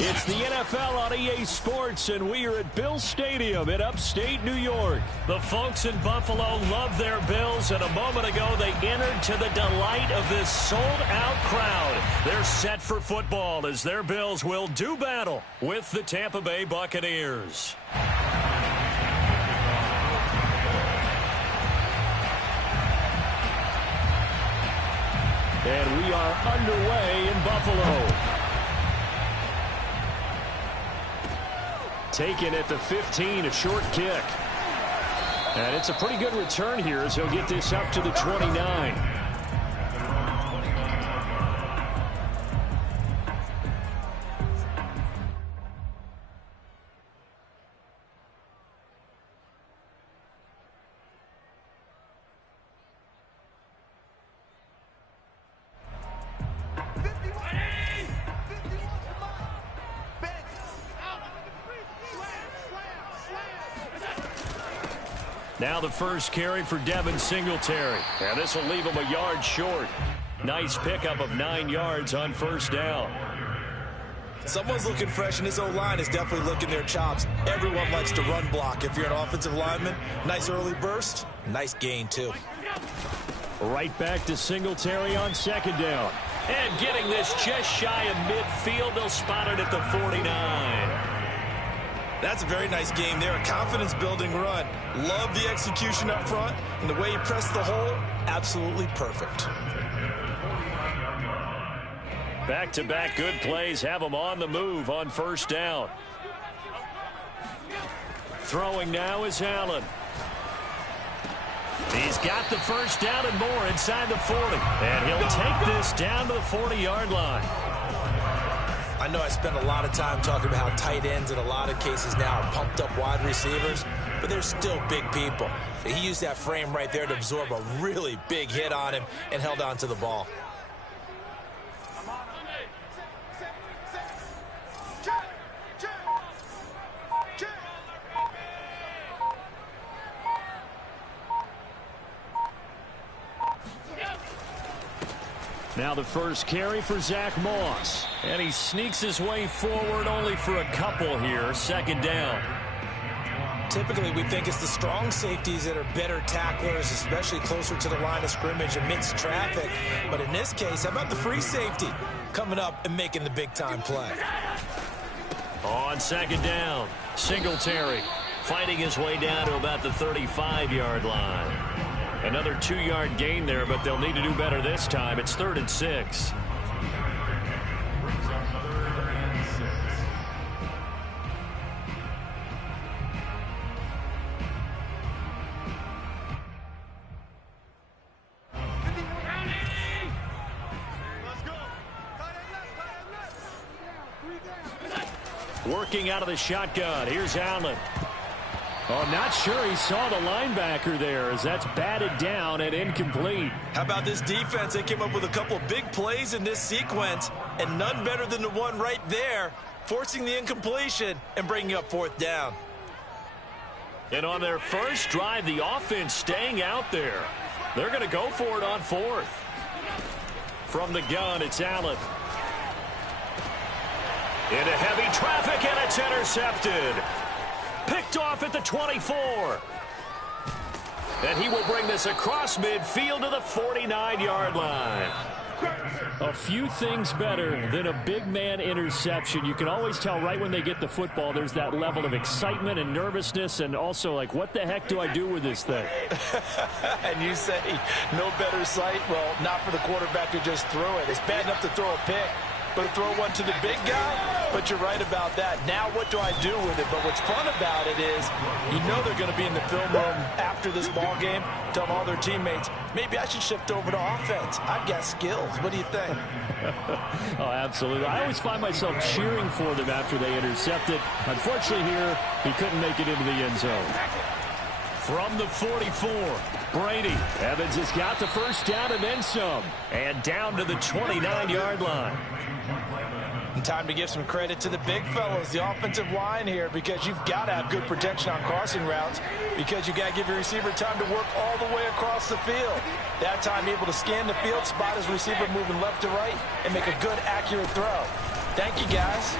It's the NFL on EA Sports, and we are at Bill Stadium in upstate New York. The folks in Buffalo love their Bills, and a moment ago they entered to the delight of this sold-out crowd. They're set for football as their Bills will do battle with the Tampa Bay Buccaneers. And we are underway in Buffalo. Taken at the 15, a short kick. And it's a pretty good return here as he'll get this up to the 29. Now the first carry for Devin Singletary. And this will leave him a yard short. Nice pickup of 9 yards on first down. Someone's looking fresh, and his O-line is definitely licking their chops. Everyone likes to run block. If you're an offensive lineman, nice early burst, nice gain, too. Right back to Singletary on second down. And getting this just shy of midfield, they'll spot it at the 49. That's a very nice game there, a confidence-building run. Love the execution up front, and the way he pressed the hole, absolutely perfect. Back-to-back good plays have him on the move on first down. Throwing now is Allen. He's got the first down and more inside the 40. And he'll take this down to the 40-yard line. I know I spend a lot of time talking about how tight ends in a lot of cases now are pumped up wide receivers, but they're still big people. He used that frame right there to absorb a really big hit on him and held on to the ball. Now the first carry for Zach Moss. And he sneaks his way forward only for a couple here. Second down. Typically, we think it's the strong safeties that are better tacklers, especially closer to the line of scrimmage amidst traffic. But in this case, how about the free safety coming up and making the big-time play? On second down, Singletary fighting his way down to about the 35-yard line. Another 2-yard gain there, but they'll need to do better this time. It's 3rd and 6. Working out of the shotgun. Here's Allen. Oh, not sure he saw the linebacker there as that's batted down and incomplete. How about this defense? They came up with a couple of big plays in this sequence, and none better than the one right there, forcing the incompletion and bringing up 4th down. And on their first drive, the offense staying out there. They're going to go for it on 4th. From the gun, it's Allen. Into heavy traffic, and it's intercepted. Picked off at the 24. And he will bring this across midfield to the 49-yard line. A few things better than a big man interception. You can always tell right when they get the football, there's that level of excitement and nervousness, and also like, what the heck do I do with this thing? And you say, no better sight? Well, not for the quarterback who just threw it. It's bad enough to throw a pick, but to throw one to the big guy? But you're right about that. Now what do I do with it? But what's fun about it is you know they're going to be in the film room after this ball game telling all their teammates, maybe I should shift over to offense. I've got skills. What do you think? Oh, absolutely. I always find myself cheering for them after they intercept it. Unfortunately here, he couldn't make it into the end zone. From the 44, Brady. Evans has got the first down and then some. And down to the 29-yard line. And time to give some credit to the big fellas, the offensive line here, because you've got to have good protection on crossing routes, because you got to give your receiver time to work all the way across the field. That time able to scan the field, spot his receiver moving left to right, and make a good, accurate throw. Thank you, guys.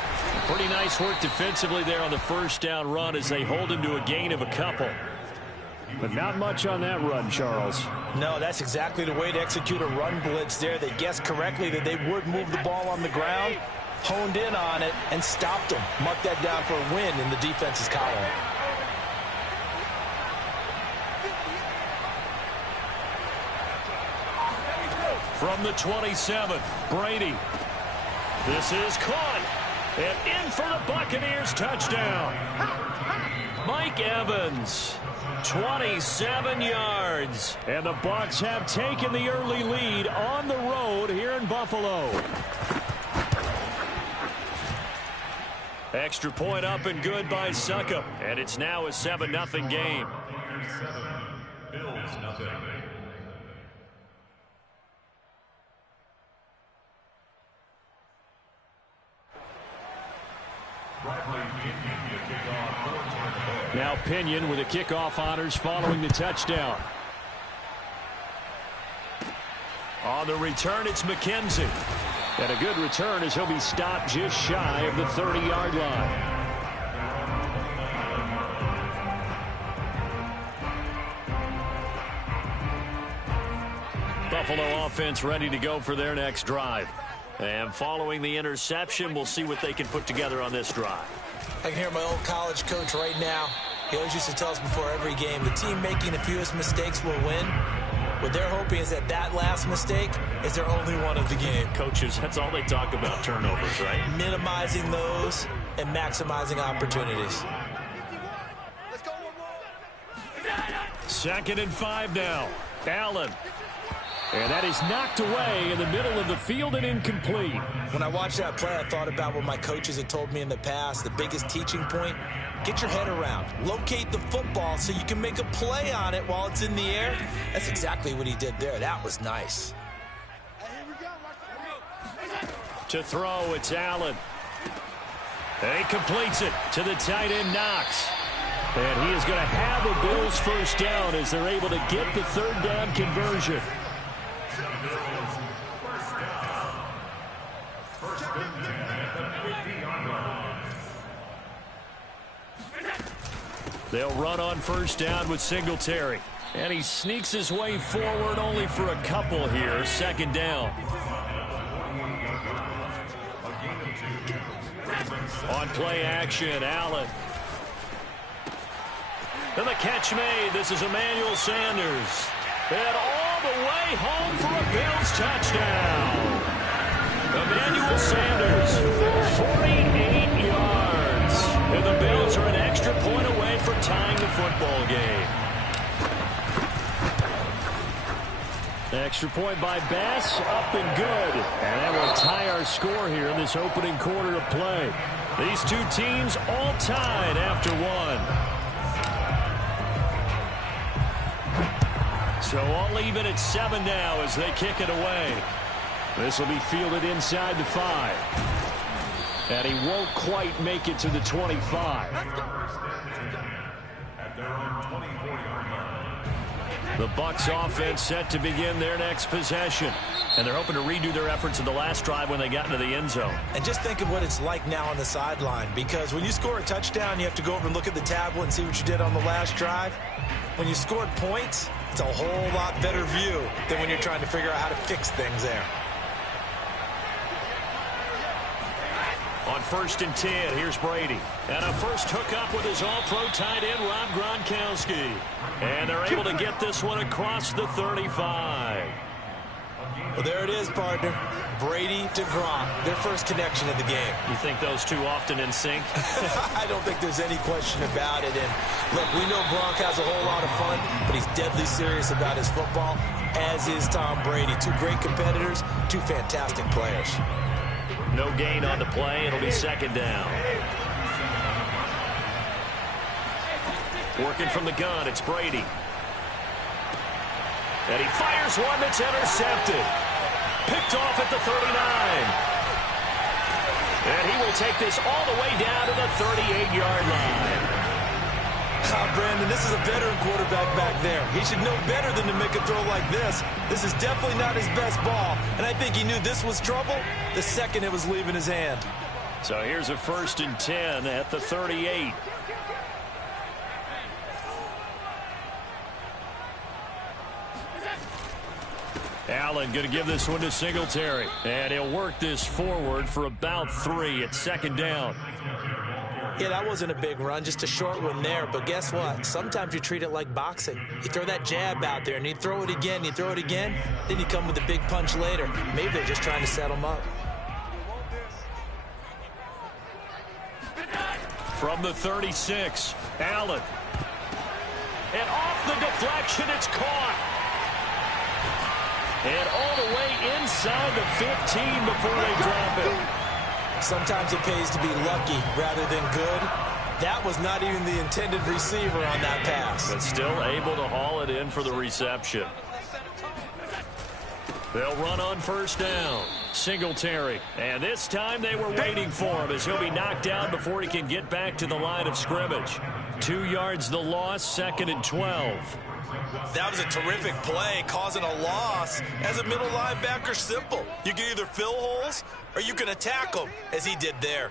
Pretty nice work defensively there on the first down run as they hold him to a gain of a couple. But not much on that run, Charles. No, that's exactly the way to execute a run blitz there. They guessed correctly that they would move the ball on the ground, honed in on it, and stopped them. Mark that down for a win in the defense's column. From the 27, Brady. This is caught. And in for the Buccaneers touchdown. Mike Evans, 27 yards. And the Bucs have taken the early lead on the road here in Buffalo. Extra point up and good by Succop. And it's now a 7-0 game. Bills nothing. Now Pinion with the kickoff honors following the touchdown. On the return, it's McKenzie. And a good return as he'll be stopped just shy of the 30-yard line. Buffalo offense ready to go for their next drive. And following the interception, we'll see what they can put together on this drive. I can hear my old college coach right now. He always used to tell us before every game, the team making the fewest mistakes will win. What they're hoping is that last mistake is their only one of the game. Coaches, that's all they talk about, turnovers, right? Minimizing those and maximizing opportunities. 2nd and 5 now. Allen. And that is knocked away in the middle of the field and incomplete. When I watched that play, I thought about what my coaches had told me in the past. The biggest teaching point, get your head around. Locate the football so you can make a play on it while it's in the air. That's exactly what he did there. That was nice. To throw, it's Allen. And he completes it to the tight end, Knox. And he is going to have a Bills first down as they're able to get the 3rd down conversion. They'll run on 1st down with Singletary. And he sneaks his way forward only for a couple here. 2nd down. On play action, Allen. And the catch made. This is Emmanuel Sanders. And all the way home for a Bills touchdown. Emmanuel Sanders, 48 yards. And the Bills are an extra point away from tying the football game. Extra point by Bass, up and good. And that will tie our score here in this opening quarter of play. These two teams all tied after one. So all even at 7 now as they kick it away. This will be fielded inside the 5. And he won't quite make it to the 25. The Bucs offense set to begin their next possession. And they're hoping to redo their efforts in the last drive when they got into the end zone. And just think of what it's like now on the sideline. Because when you score a touchdown, you have to go over and look at the tablet and see what you did on the last drive. When you scored points, it's a whole lot better view than when you're trying to figure out how to fix things there. On 1st and 10, here's Brady. And a first hookup with his all-pro tight end, Rob Gronkowski. And they're able to get this one across the 35. Well, there it is, partner. Brady to Gronk, their first connection of the game. You think those two often in sync? I don't think there's any question about it. And look, we know Gronk has a whole lot of fun, but he's deadly serious about his football, as is Tom Brady. Two great competitors, two fantastic players. No gain on the play. It'll be 2nd down. Working from the gun, it's Brady. And he fires one that's intercepted. Picked off at the 39. And he will take this all the way down to the 38-yard line. Brandon, this is a veteran quarterback back there. He should know better than to make a throw like this. This is definitely not his best ball, and I think he knew this was trouble the second it was leaving his hand. So here's a 1st and 10 at the 38. Allen going to give this one to Singletary. And he'll work this forward for about 3 at 2nd down. Yeah, that wasn't a big run, just a short one there. But guess what? Sometimes you treat it like boxing. You throw that jab out there, and you throw it again, you throw it again, then you come with a big punch later. Maybe they're just trying to set him up. From the 36, Allen. And off the deflection, it's caught. And all the way inside the 15 before they drop it. Sometimes it pays to be lucky rather than good. That was not even the intended receiver on that pass. But still able to haul it in for the reception. They'll run on first down. Singletary. And this time they were waiting for him as he'll be knocked down before he can get back to the line of scrimmage. 2 yards the loss, 2nd and 12. That was a terrific play, causing a loss. As a middle linebacker, simple. You can either fill holes or you can attack them, as he did there.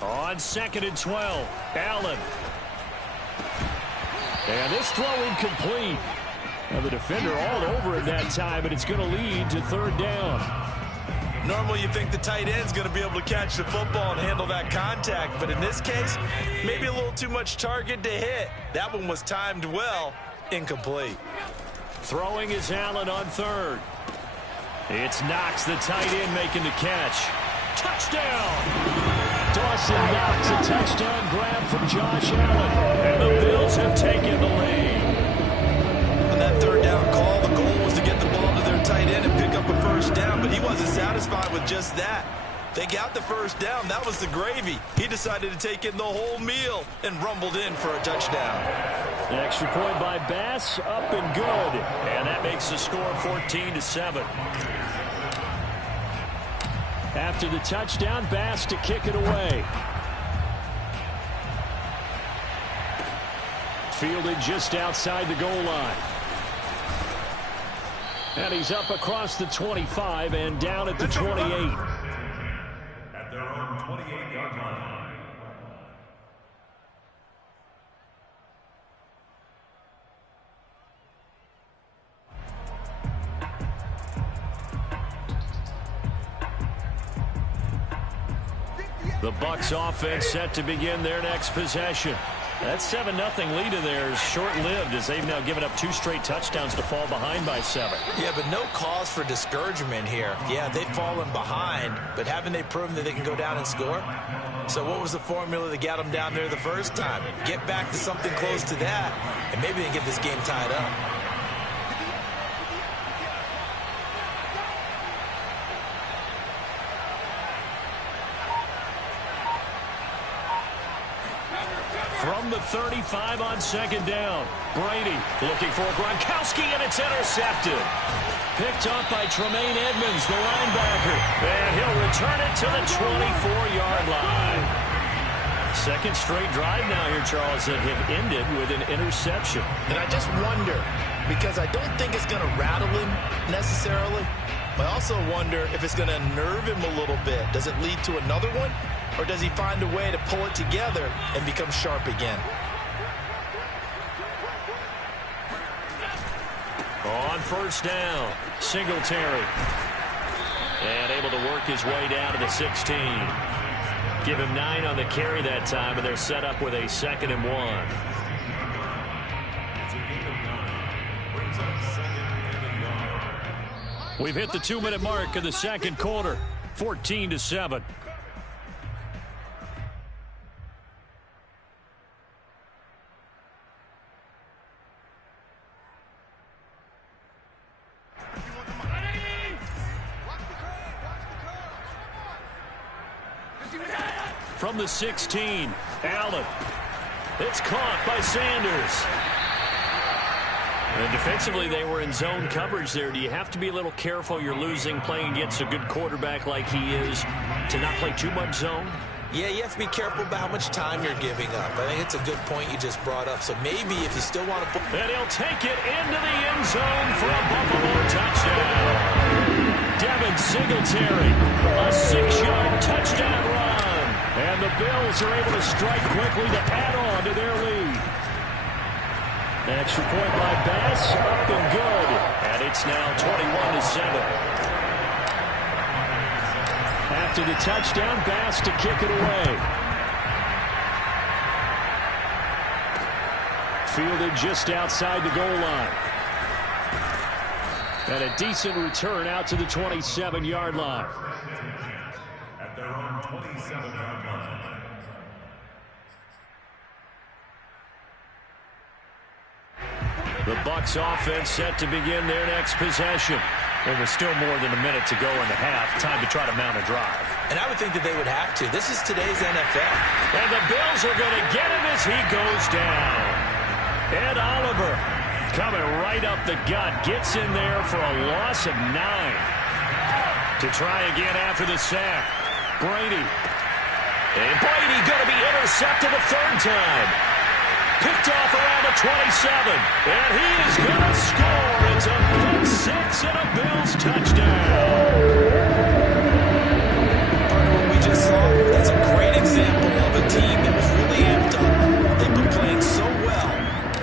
On 2nd and 12, Allen. And this throw incomplete. Now the defender all over it that time, but it's going to lead to 3rd down. Normally you think the tight end's going to be able to catch the football and handle that contact, but in this case, maybe a little too much target to hit. That one was timed well, incomplete. Throwing is Allen on 3rd. It's Knox, the tight end, making the catch. Touchdown! Dawson Knox, a touchdown grab from Josh Allen. And the Bills have taken the lead. On that 3rd down call, the goal was to get the ball to their tight end and pick up a first down, but he wasn't satisfied with just that. They got the first down. That was the gravy. He decided to take in the whole meal and rumbled in for a touchdown. An extra point by Bass, up and good. And that makes the score 14-7. After the touchdown, Bass to kick it away. Fielded just outside the goal line. And he's up across the 25 and down at the 28. At their own 28-yard line. The Bucs offense set to begin their next possession. That 7-0 lead of theirs short-lived as they've now given up 2 straight touchdowns to fall behind by 7. Yeah, but no cause for discouragement here. Yeah, they've fallen behind, but haven't they proven that they can go down and score? So what was the formula that got them down there the first time? Get back to something close to that, and maybe they can get this game tied up. From the 35 on 2nd down. Brady looking for Gronkowski, and it's intercepted. Picked up by Tremaine Edmonds, the linebacker. And he'll return it to the 24-yard line. 2nd straight drive now here, Charles, that have ended with an interception. And I just wonder, because I don't think it's going to rattle him necessarily, but I also wonder if it's going to unnerve him a little bit. Does it lead to another one? Or does he find a way to pull it together and become sharp again? On first down, Singletary. And able to work his way down to the 16. Give him 9 on the carry that time, and they're set up with a 2nd and 1. We've hit the 2-minute mark of the 2nd quarter, 14-7. From the 16, Allen. It's caught by Sanders. And defensively, they were in zone coverage there. Do you have to be a little careful? You're losing playing against a good quarterback like he is to not play too much zone? Yeah, you have to be careful about how much time you're giving up. I think it's a good point you just brought up. So maybe if you still want to put... And he'll take it into the end zone for a Buffalo touchdown. Devin Singletary, a 6-yard touchdown run. And the Bills are able to strike quickly to add on to their lead. An extra point by Bass, up and good. And it's now 21-7. After the touchdown, Bass to kick it away. Fielded just outside the goal line. And a decent return out to the 27-yard line. At their own 27-yard line. The Bucs offense set to begin their next possession. There was still more than a minute to go in the half. Time to try to mount a drive. And I would think that they would have to. This is today's NFL. And the Bills are going to get him as he goes down. Ed Oliver coming right up the gut. Gets in there for a loss of 9. To try again after the sack. Brady. And Brady going to be intercepted a third time. Picked off around the 27. And he is going to score. It's a pick 6 and a Bills touchdown. Part of what we just saw, that's a great example of a team that was really amped up. They've been playing so well,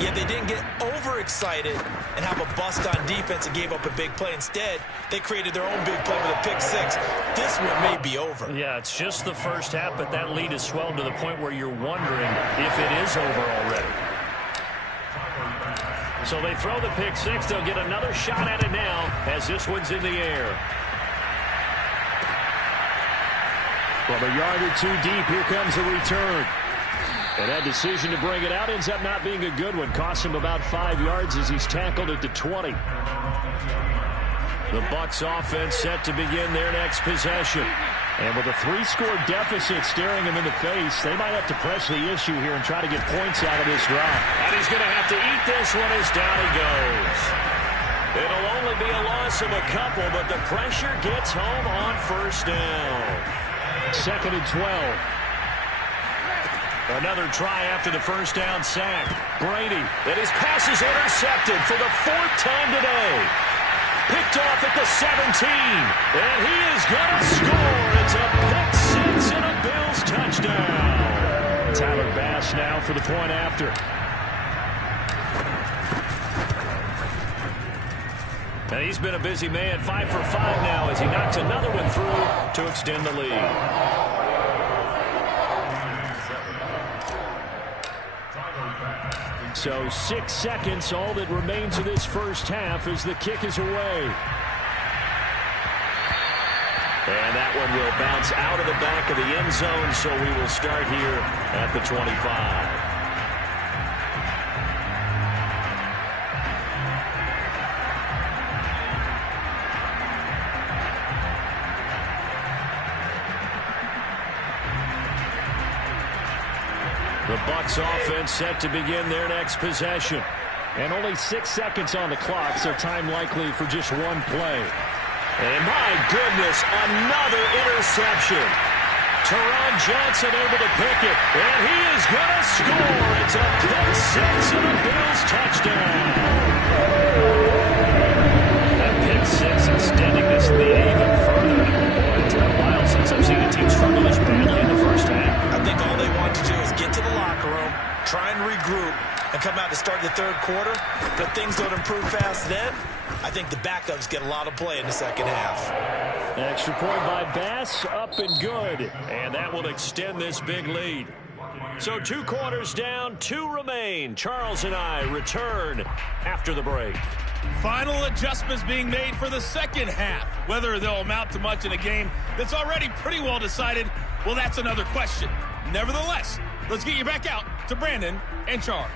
yet they didn't get overexcited and have a bust on defense and gave up a big play. Instead, they created their own big play with a pick 6. This one may be over. Yeah, it's just the first half, but that lead has swelled to the point where you're wondering if it is over already. So they throw the pick 6. They'll get another shot at it now as this one's in the air. From a yard or 2 deep, here comes the return. And that decision to bring it out ends up not being a good one. Costs him about 5 yards as he's tackled at the 20. The Bucs offense set to begin their next possession. And with a 3-score deficit staring him in the face, they might have to press the issue here and try to get points out of this drive. And he's going to have to eat this one as down he goes. It'll only be a loss of a couple, but the pressure gets home on first down. 2nd and 12. Another try after the first down sack. Brady, and his pass is intercepted for the 4th time today. Picked off at the 17, and he is going to score. It's a pick 6 and a Bills touchdown. Tyler Bass now for the point after. And he's been a busy man, 5 for 5 now as he knocks another one through to extend the lead. So 6 seconds, all that remains of this first half as the kick is away. And that one will bounce out of the back of the end zone, so we will start here at the 25. The Bucs offense set to begin their next possession. And only 6 seconds on the clock, so time likely for just one play. And my goodness, another interception. Teron Johnson able to pick it, and he is going to score. It's a pick 6 and a Bills touchdown. That pick 6 extending this lead even further. Boy, it's been a while since I've seen a team struggle this badly in the first half. I think all they want to do is get to the locker room, try and regroup, and come out to start the third quarter. But things don't improve fast then. I think the backups get a lot of play in the second half. An extra point by Bass, up and good. And that will extend this big lead. So 2 quarters down, 2 remain. Charles and I return after the break. Final adjustments being made for the second half. Whether they'll amount to much in a game that's already pretty well decided, well, that's another question. Nevertheless, let's get you back out to Brandon and Charles.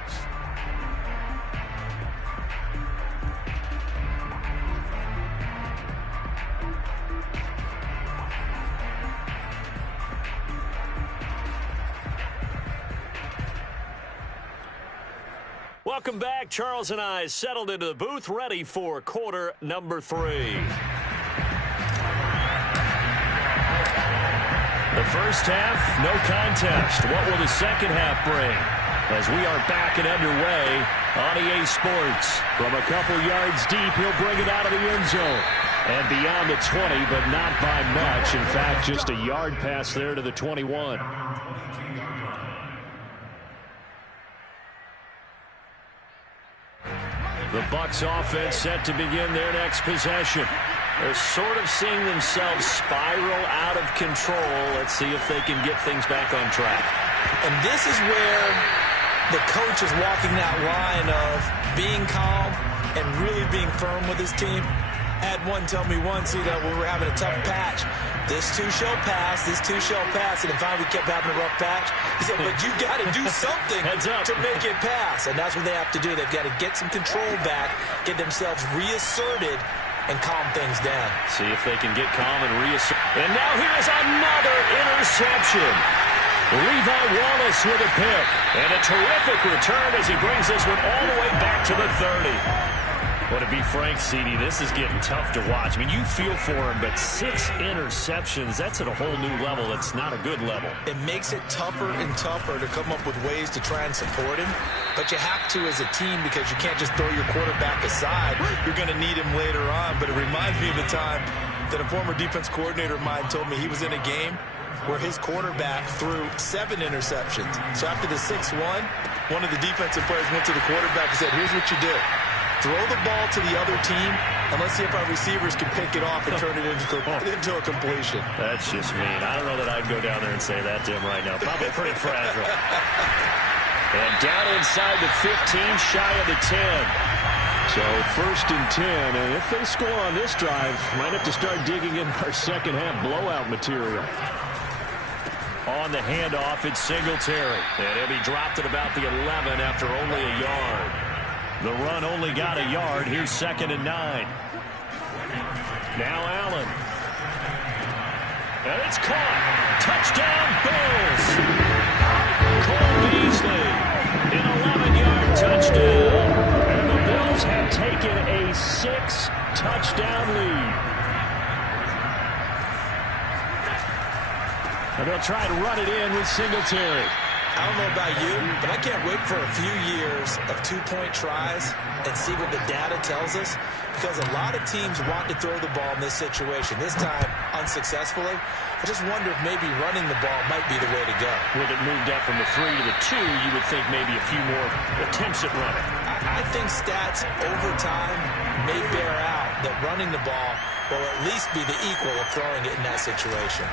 Welcome back. Charles and I settled into the booth, ready for quarter number 3. The first half, no contest. What will the second half bring? As we are back and underway on EA Sports. From a couple yards deep, he'll bring it out of the end zone. And beyond the 20, but not by much. In fact, just a yard pass there to the 21. The Bucs offense set to begin their next possession. They're sort of seeing themselves spiral out of control. Let's see if they can get things back on track. And this is where the coach is walking that line of being calm and really being firm with his team. Had one tell me once, we were having a tough patch. This too shall pass, this too shall pass. And then finally we kept having a rough patch. He said, but you got to do something to make it pass. And that's what they have to do. They've got to get some control back, get themselves reasserted, and calm things down. See if they can get calm and reassert. And now here's another interception. Levi Wallace with a pick. And a terrific return as he brings this one all the way back to the 30. Well, to be frank, CD, this is getting tough to watch. I mean, you feel for him, but 6 interceptions, that's at a whole new level. It's not a good level. It makes it tougher and tougher to come up with ways to try and support him. But you have to as a team because you can't just throw your quarterback aside. You're going to need him later on. But it reminds me of the time that a former defense coordinator of mine told me he was in a game where his quarterback threw 7 interceptions. So after the 6th one of the defensive players went to the quarterback and said, here's what you do. Throw the ball to the other team, and let's see if our receivers can pick it off and turn it into a completion. That's just mean. I don't know that I'd go down there and say that to him right now. Probably pretty fragile. And down inside the 15, shy of the 10. So 1st and 10, and if they score on this drive, might have to start digging in our second half blowout material. On the handoff, it's Singletary. And he'll be dropped at about the 11 after only a yard. The run only got a yard. Here's 2nd and 9. Now Allen. And it's caught. Touchdown, Bills. Cole Beasley. An 11-yard touchdown. And the Bills have taken a 6-touchdown lead. And they'll try to run it in with Singletary. I don't know about you, but I can't wait for a few years of 2-point tries and see what the data tells us, because a lot of teams want to throw the ball in this situation. This time, unsuccessfully. I just wonder if maybe running the ball might be the way to go. With it moved up from the 3 to the 2, you would think maybe a few more attempts at running. I think stats over time may bear out that running the ball will at least be the equal of throwing it in that situation.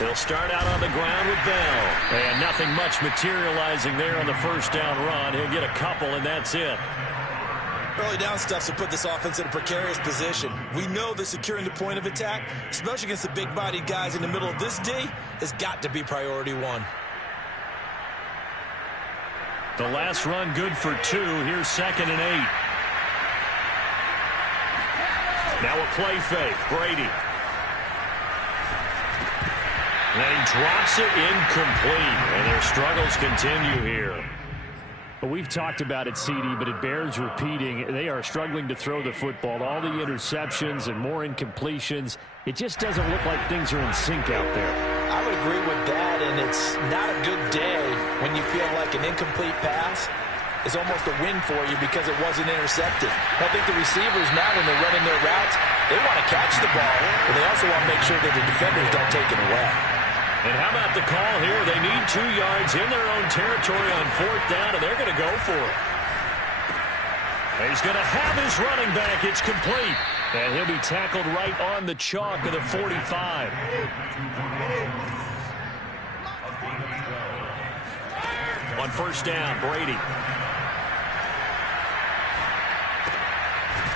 They'll start out on the ground with Bell. And nothing much materializing there on the 1st down run. He'll get a couple, and that's it. Early down stuff to put this offense in a precarious position. We know that securing the point of attack, especially against the big-bodied guys in the middle of this D, has got to be priority 1. The last run good for 2. Here's 2nd and 8. Now a play fake. Brady. And he drops it incomplete. And their struggles continue here. Well, we've talked about it, CD, but it bears repeating. They are struggling to throw the football. All the interceptions and more incompletions. It just doesn't look like things are in sync out there. I would agree with that, and it's not a good day when you feel like an incomplete pass is almost a win for you because it wasn't intercepted. I think the receivers now, when they're running their routes, they want to catch the ball, but they also want to make sure that the defenders don't take it away. And how about the call here? They need 2 yards in their own territory on 4th down, and they're going to go for it. And he's going to have his running back. It's complete. And he'll be tackled right on the chalk of the 45. On 1st down, Brady.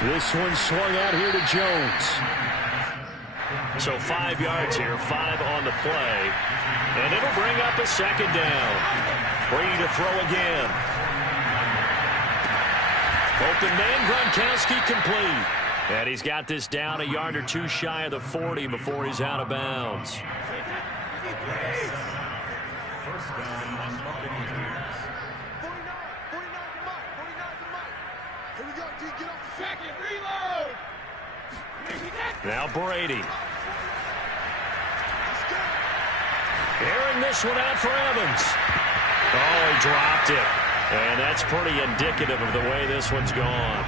This one swung out here to Jones. So 5 yards here, 5 on the play. And it'll bring up a 2nd down. Brady to throw again. Open man, Gronkowski complete. And he's got this down a yard or 2 shy of the 40 before he's out of bounds. First down on Buccaneers. 49 to Mike. Here we go, D. Get off the second. Reload. Now Brady. Airing this one out for Evans. Oh, he dropped it. And that's pretty indicative of the way this one's gone.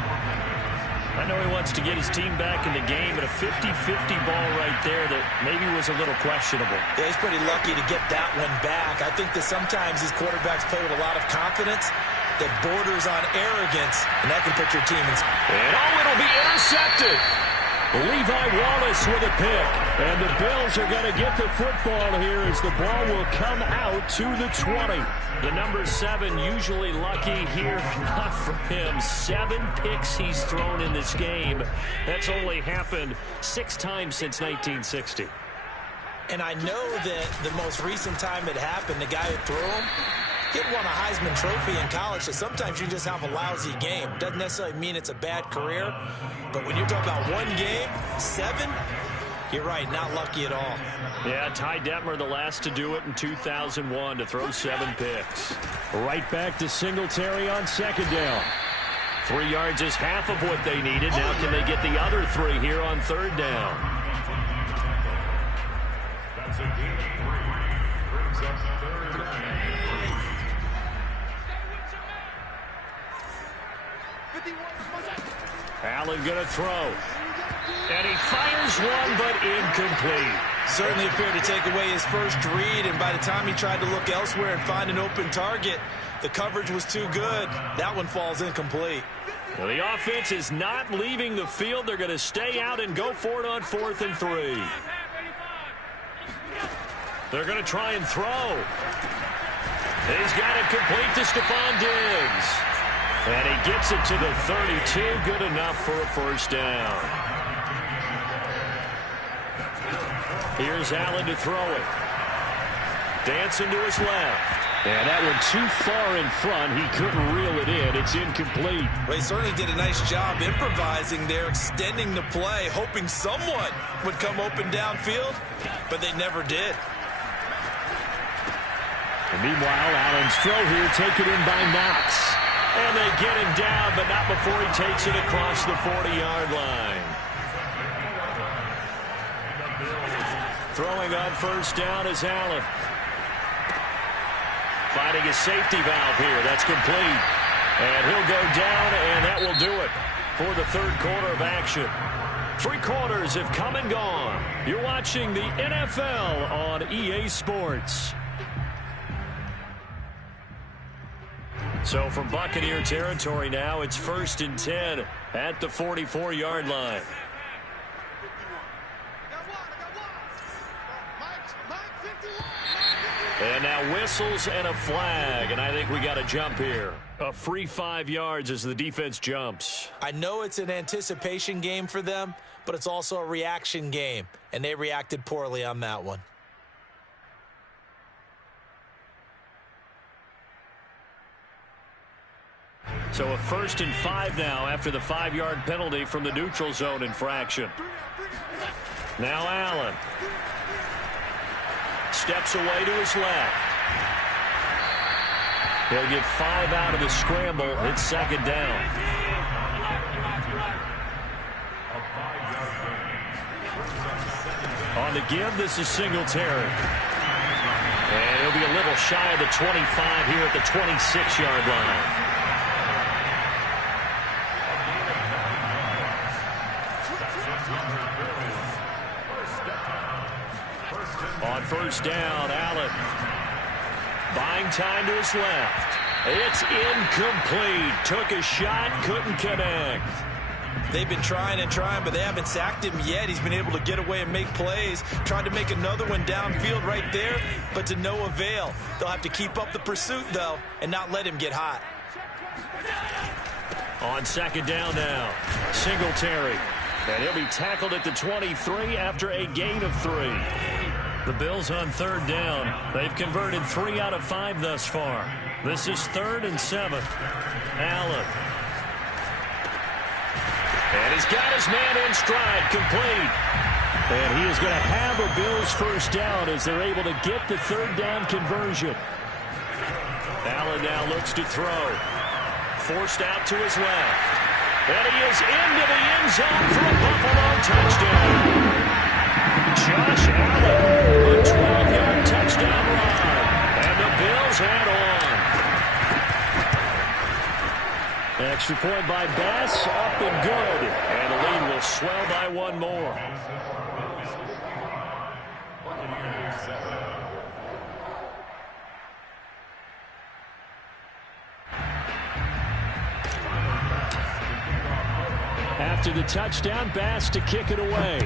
I know he wants to get his team back in the game, but a 50-50 ball right there that maybe was a little questionable. Yeah, he's pretty lucky to get that one back. I think that sometimes these quarterbacks play with a lot of confidence that borders on arrogance, and that can put your team in. And it'll be intercepted. Levi Wallace with a pick. And the Bills are going to get the football here as the ball will come out to the 20. The number 7 usually lucky here. Not for him. 7 picks he's thrown in this game. That's only happened 6 times since 1960. And I know that the most recent time it happened, the guy who threw him, he had won a Heisman Trophy in college, so sometimes you just have a lousy game. Doesn't necessarily mean it's a bad career, but when you're talking about one game, 7, you're right, not lucky at all. Yeah, Ty Detmer, the last to do it in 2001, to throw 7 picks. Right back to Singletary on second down. 3 yards is half of what they needed. Now can they get the other 3 here on third down? That's a gain of 3. Brings up third down. Allen going to throw. And he fires one, but incomplete. Certainly appeared to take away his first read, and by the time he tried to look elsewhere and find an open target, the coverage was too good. That one falls incomplete. Well, the offense is not leaving the field. They're going to stay out and go for it on 4th and 3. They're going to try and throw. He's got it complete to Stephon Diggs. And he gets it to the 32. Good enough for a first down. Here's Allen to throw it. Dancing to his left. And that one too far in front. He couldn't reel it in. It's incomplete. Well, he certainly did a nice job improvising there, extending the play, hoping someone would come open downfield, but they never did. And meanwhile, Allen's throw here taken in by Knox. And they get him down, but not before he takes it across the 40-yard line. Throwing on first down is Allen. Finding his safety valve here. That's complete. And he'll go down, and that will do it for the third quarter of action. 3 quarters have come and gone. You're watching the NFL on EA Sports. So from Buccaneer territory now, it's 1st and 10 at the 44-yard line. And now whistles and a flag, and I think we got a jump here. A free 5 yards as the defense jumps. I know it's an anticipation game for them, but it's also a reaction game, and they reacted poorly on that one. So a 1st and 5 now after the 5-yard penalty from the neutral zone infraction. Now Allen. Steps away to his left. He'll get 5 out of the scramble. It's second down. On the give, this is Singletary. And he'll be a little shy of the 25 here at the 26-yard line. On first down, Allen buying time to his left. It's incomplete. Took a shot, couldn't connect. They've been trying and trying, but they haven't sacked him yet. He's been able to get away and make plays. Tried to make another one downfield right there, but to no avail. They'll have to keep up the pursuit, though, and not let him get hot. On second down now, Singletary. And he'll be tackled at the 23 after a gain of 3. The Bills on third down. They've converted 3 out of 5 thus far. This is 3rd and 7. Allen. And he's got his man in stride, complete. And he is going to have a Bills first down as they're able to get the third down conversion. Allen now looks to throw. Forced out to his left. And he is into the end zone for a Buffalo touchdown. Josh Allen, a 12-yard touchdown run. And the Bills head on. Extra point by Bass, up and good. And the lead will swell by 1 more. after the touchdown. Bass to kick it away.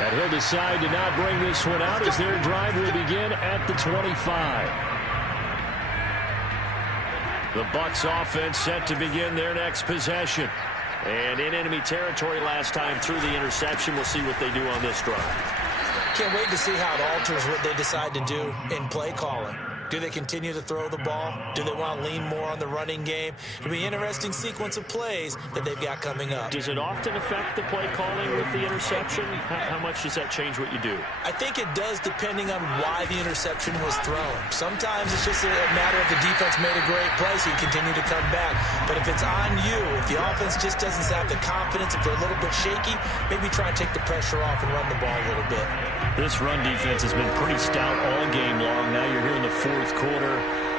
And he'll decide to not bring this one out as their drive will begin at the 25. The Bucs offense set to begin their next possession. And in enemy territory last time through the interception. We'll see what they do on this drive. Can't wait to see how it alters what they decide to do in play calling. Do they continue to throw the ball? Do they want to lean more on the running game? It'll be an interesting sequence of plays that they've got coming up. Does it often affect the play calling with the interception? How much does that change what you do? I think it does depending on why the interception was thrown. Sometimes it's just a matter of the defense made a great play, so you continue to come back. But if it's on you, if the offense just doesn't have the confidence, if they're a little bit shaky, maybe try and take the pressure off and run the ball a little bit. This run defense has been pretty stout all game long. Now you're here in the fourth quarter.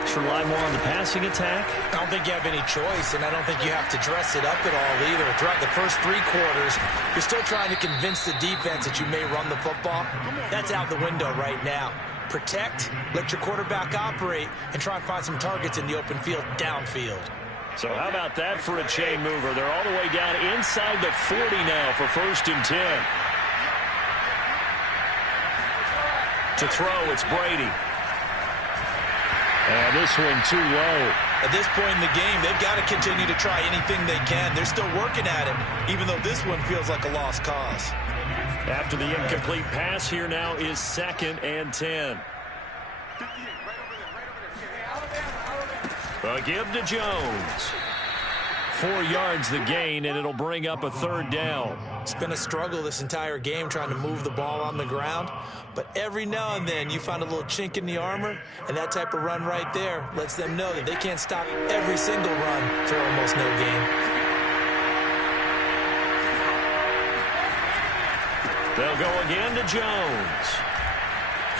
Should rely more on the passing attack? I don't think you have any choice, and I don't think you have to dress it up at all either. Throughout the first 3 quarters, you're still trying to convince the defense that you may run the football. That's out the window right now. Protect, let your quarterback operate, and try and find some targets in the open field downfield. So how about that for a chain mover? They're all the way down inside the 40 now for 1st and 10. To throw, it's Brady. And this one too low. At this point in the game, they've got to continue to try anything they can. They're still working at it, even though this one feels like a lost cause. After the incomplete pass, here now is 2nd and 10. A give to Jones. 4 yards the gain, and it'll bring up a 3rd down. It's been a struggle this entire game trying to move the ball on the ground. But every now and then you find a little chink in the armor, and that type of run right there lets them know that they can't stop every single run for almost no gain. They'll go again to Jones.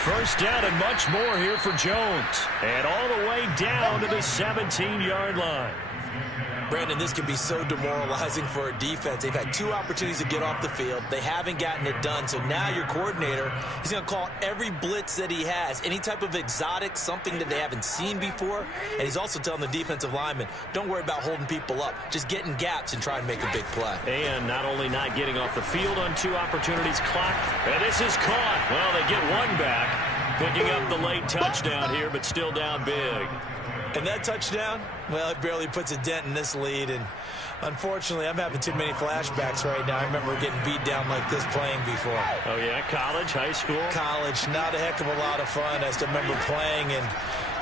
1st down and much more here for Jones. And all the way down to the 17-yard line. Brandon, this can be so demoralizing for a defense. They've had 2 opportunities to get off the field. They haven't gotten it done. So now your coordinator, he's going to call every blitz that he has, any type of exotic, something that they haven't seen before. And he's also telling the defensive lineman, don't worry about holding people up. Just get in gaps and try and make a big play. And not only not getting off the field on 2 opportunities, clock. And this is caught. Well, they get one back. Picking up the late touchdown here, but still down big. And that touchdown, well, it barely puts a dent in this lead. And unfortunately, I'm having too many flashbacks right now. I remember getting beat down like this playing before. Oh, yeah? College, high school? College. Not a heck of a lot of fun. I still remember playing and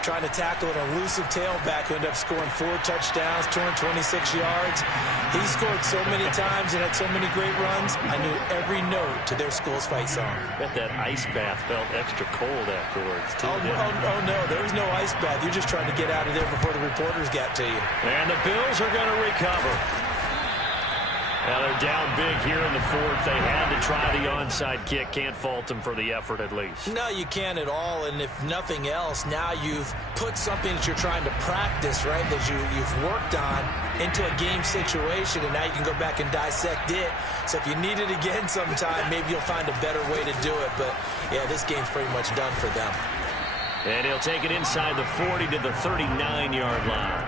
trying to tackle an elusive tailback who ended up scoring 4 touchdowns, 226 yards. He scored so many times and had so many great runs. I knew every note to their school's fight song. Bet that ice bath felt extra cold afterwards, too. Oh, no, there was no ice bath. You're just trying to get out of there before the reporters got to you. And the Bills are going to recover. Now they're down big here in the 4th. They had to try the onside kick. Can't fault them for the effort at least. No, you can't at all. And if nothing else, now you've put something that you're trying to practice, right, that you've worked on into a game situation, and now you can go back and dissect it. So if you need it again sometime, maybe you'll find a better way to do it. But, yeah, this game's pretty much done for them. And he'll take it inside the 40 to the 39-yard line.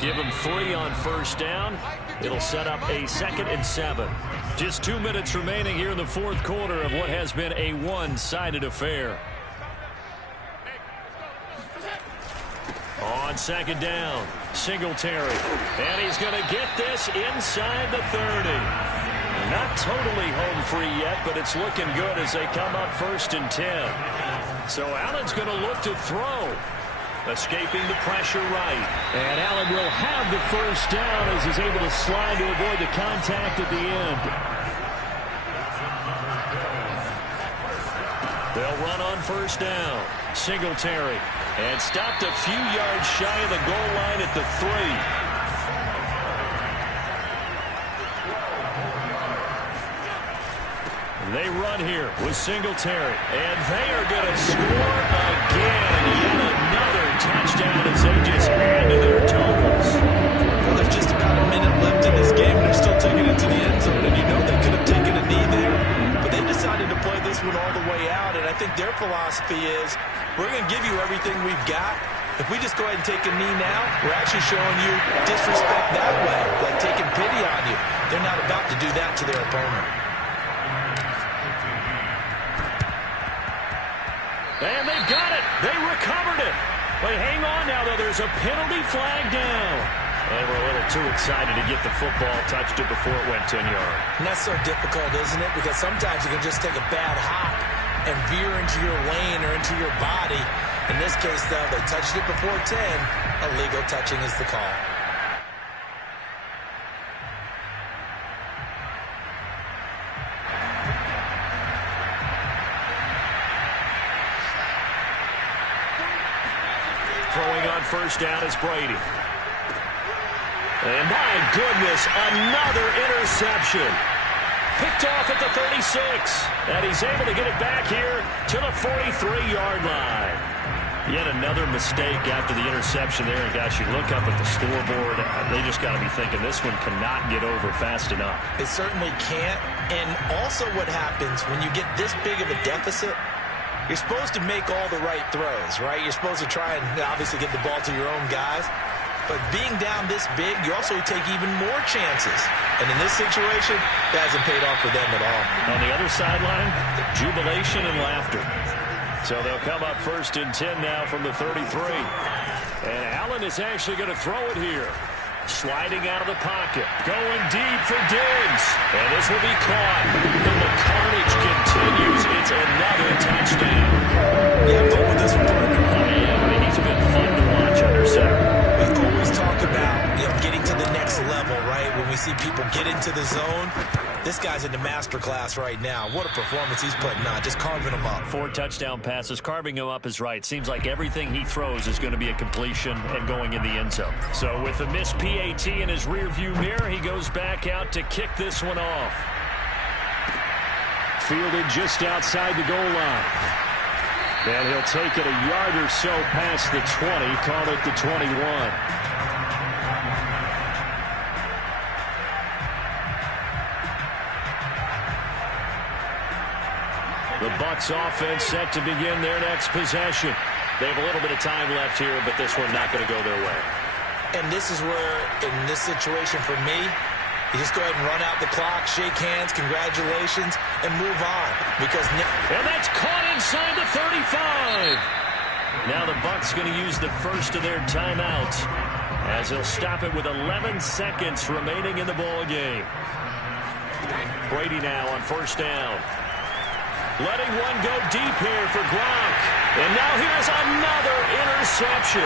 Give him 3 on 1st down. It'll set up a 2nd and 7. Just 2 minutes remaining here in the 4th quarter of what has been a one-sided affair. On 2nd down, Singletary. And he's going to get this inside the 30. Not totally home free yet, but it's looking good as they come up 1st and 10. So Allen's going to look to throw. Escaping the pressure right. And Allen will have the 1st down as he's able to slide to avoid the contact at the end. They'll run on 1st down. Singletary. And stopped a few yards shy of the goal line at the 3. They run here with Singletary. And they are going to score again. Yet another touchdown as they just add to their totals. Well, there's just about a minute left in this game, and they're still taking it to the end zone. And you know they could have taken a knee there, but they decided to play this one all the way out. And I think their philosophy is, we're going to give you everything we've got. If we just go ahead and take a knee now, we're actually showing you disrespect that way, like taking pity on you. They're not about to do that to their opponent. And they've got it. They recovered it. But hang on now, though. There's a penalty flag down. And we're a little too excited to get the football touched it before it went 10 yards. And that's so difficult, isn't it? Because sometimes you can just take a bad hop and veer into your lane or into your body. In this case, though, they touched it before 10. Illegal touching is the call. Throwing on first down is Brady. And my goodness, another interception. Picked off at the 36. And he's able to get it back here to the 43-yard line. Yet another mistake after the interception there. And guys, you look up at the scoreboard, they just got to be thinking this one cannot get over fast enough. It certainly can't. And also what happens when you get this big of a deficit, you're supposed to make all the right throws, right? You're supposed to try and obviously get the ball to your own guys. But being down this big, you also take even more chances. And in this situation, that hasn't paid off for them at all. On the other sideline, jubilation and laughter. So they'll come up first and 10 now from the 33. And Allen is actually going to throw it here. Sliding out of the pocket. Going deep for Diggs. And this will be caught. And the carnage continues. It's another touchdown. Yeah, fun with this one, partner. I mean, he's been fun to watch under center. We always talk about, getting to the next level, right? When we see people get into the zone, this guy's in the master class right now. What a performance he's putting on, just carving them up. 4 touchdown passes. Carving him up is right. Seems like everything he throws is going to be a completion and going in the end zone. So with the missed PAT in his rearview mirror, he goes back out to kick this one off. Fielded just outside the goal line. And he'll take it a yard or so past the 20, call it the 21. The Bucs offense set to begin their next possession. They have a little bit of time left here, but this one not going to go their way. And this is where, in this situation for me, you just go ahead and run out the clock, shake hands, congratulations, and move on. And that's caught inside the 35. Now the Bucs going to use the first of their timeouts as they'll stop it with 11 seconds remaining in the ball game. Brady now on first down. Letting one go deep here for Gronk. And now here's another interception.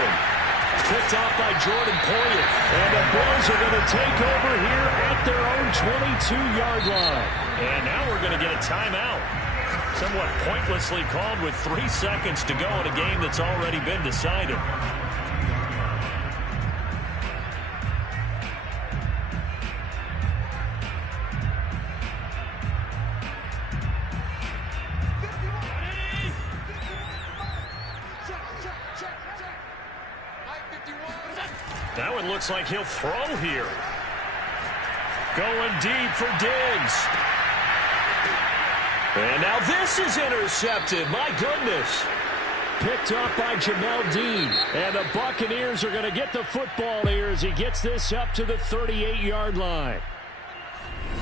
Picked off by Jordan Poyer. And the Bills are going to take over here at their own 22-yard line. And now we're going to get a timeout. Somewhat pointlessly called with 3 seconds to go in a game that's already been decided. That one looks like he'll throw here. Going deep for Diggs. And now this is intercepted. My goodness. Picked off by Jamel Dean. And the Buccaneers are going to get the football here as he gets this up to the 38-yard line.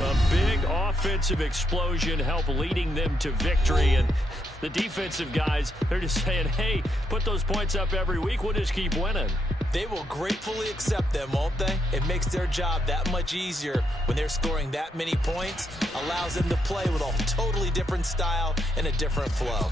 A big offensive explosion helped leading them to victory. And the defensive guys, they're just saying, hey, put those points up every week. We'll just keep winning. They will gratefully accept them, won't they? It makes their job that much easier when they're scoring that many points. Allows them to play with a totally different style and a different flow.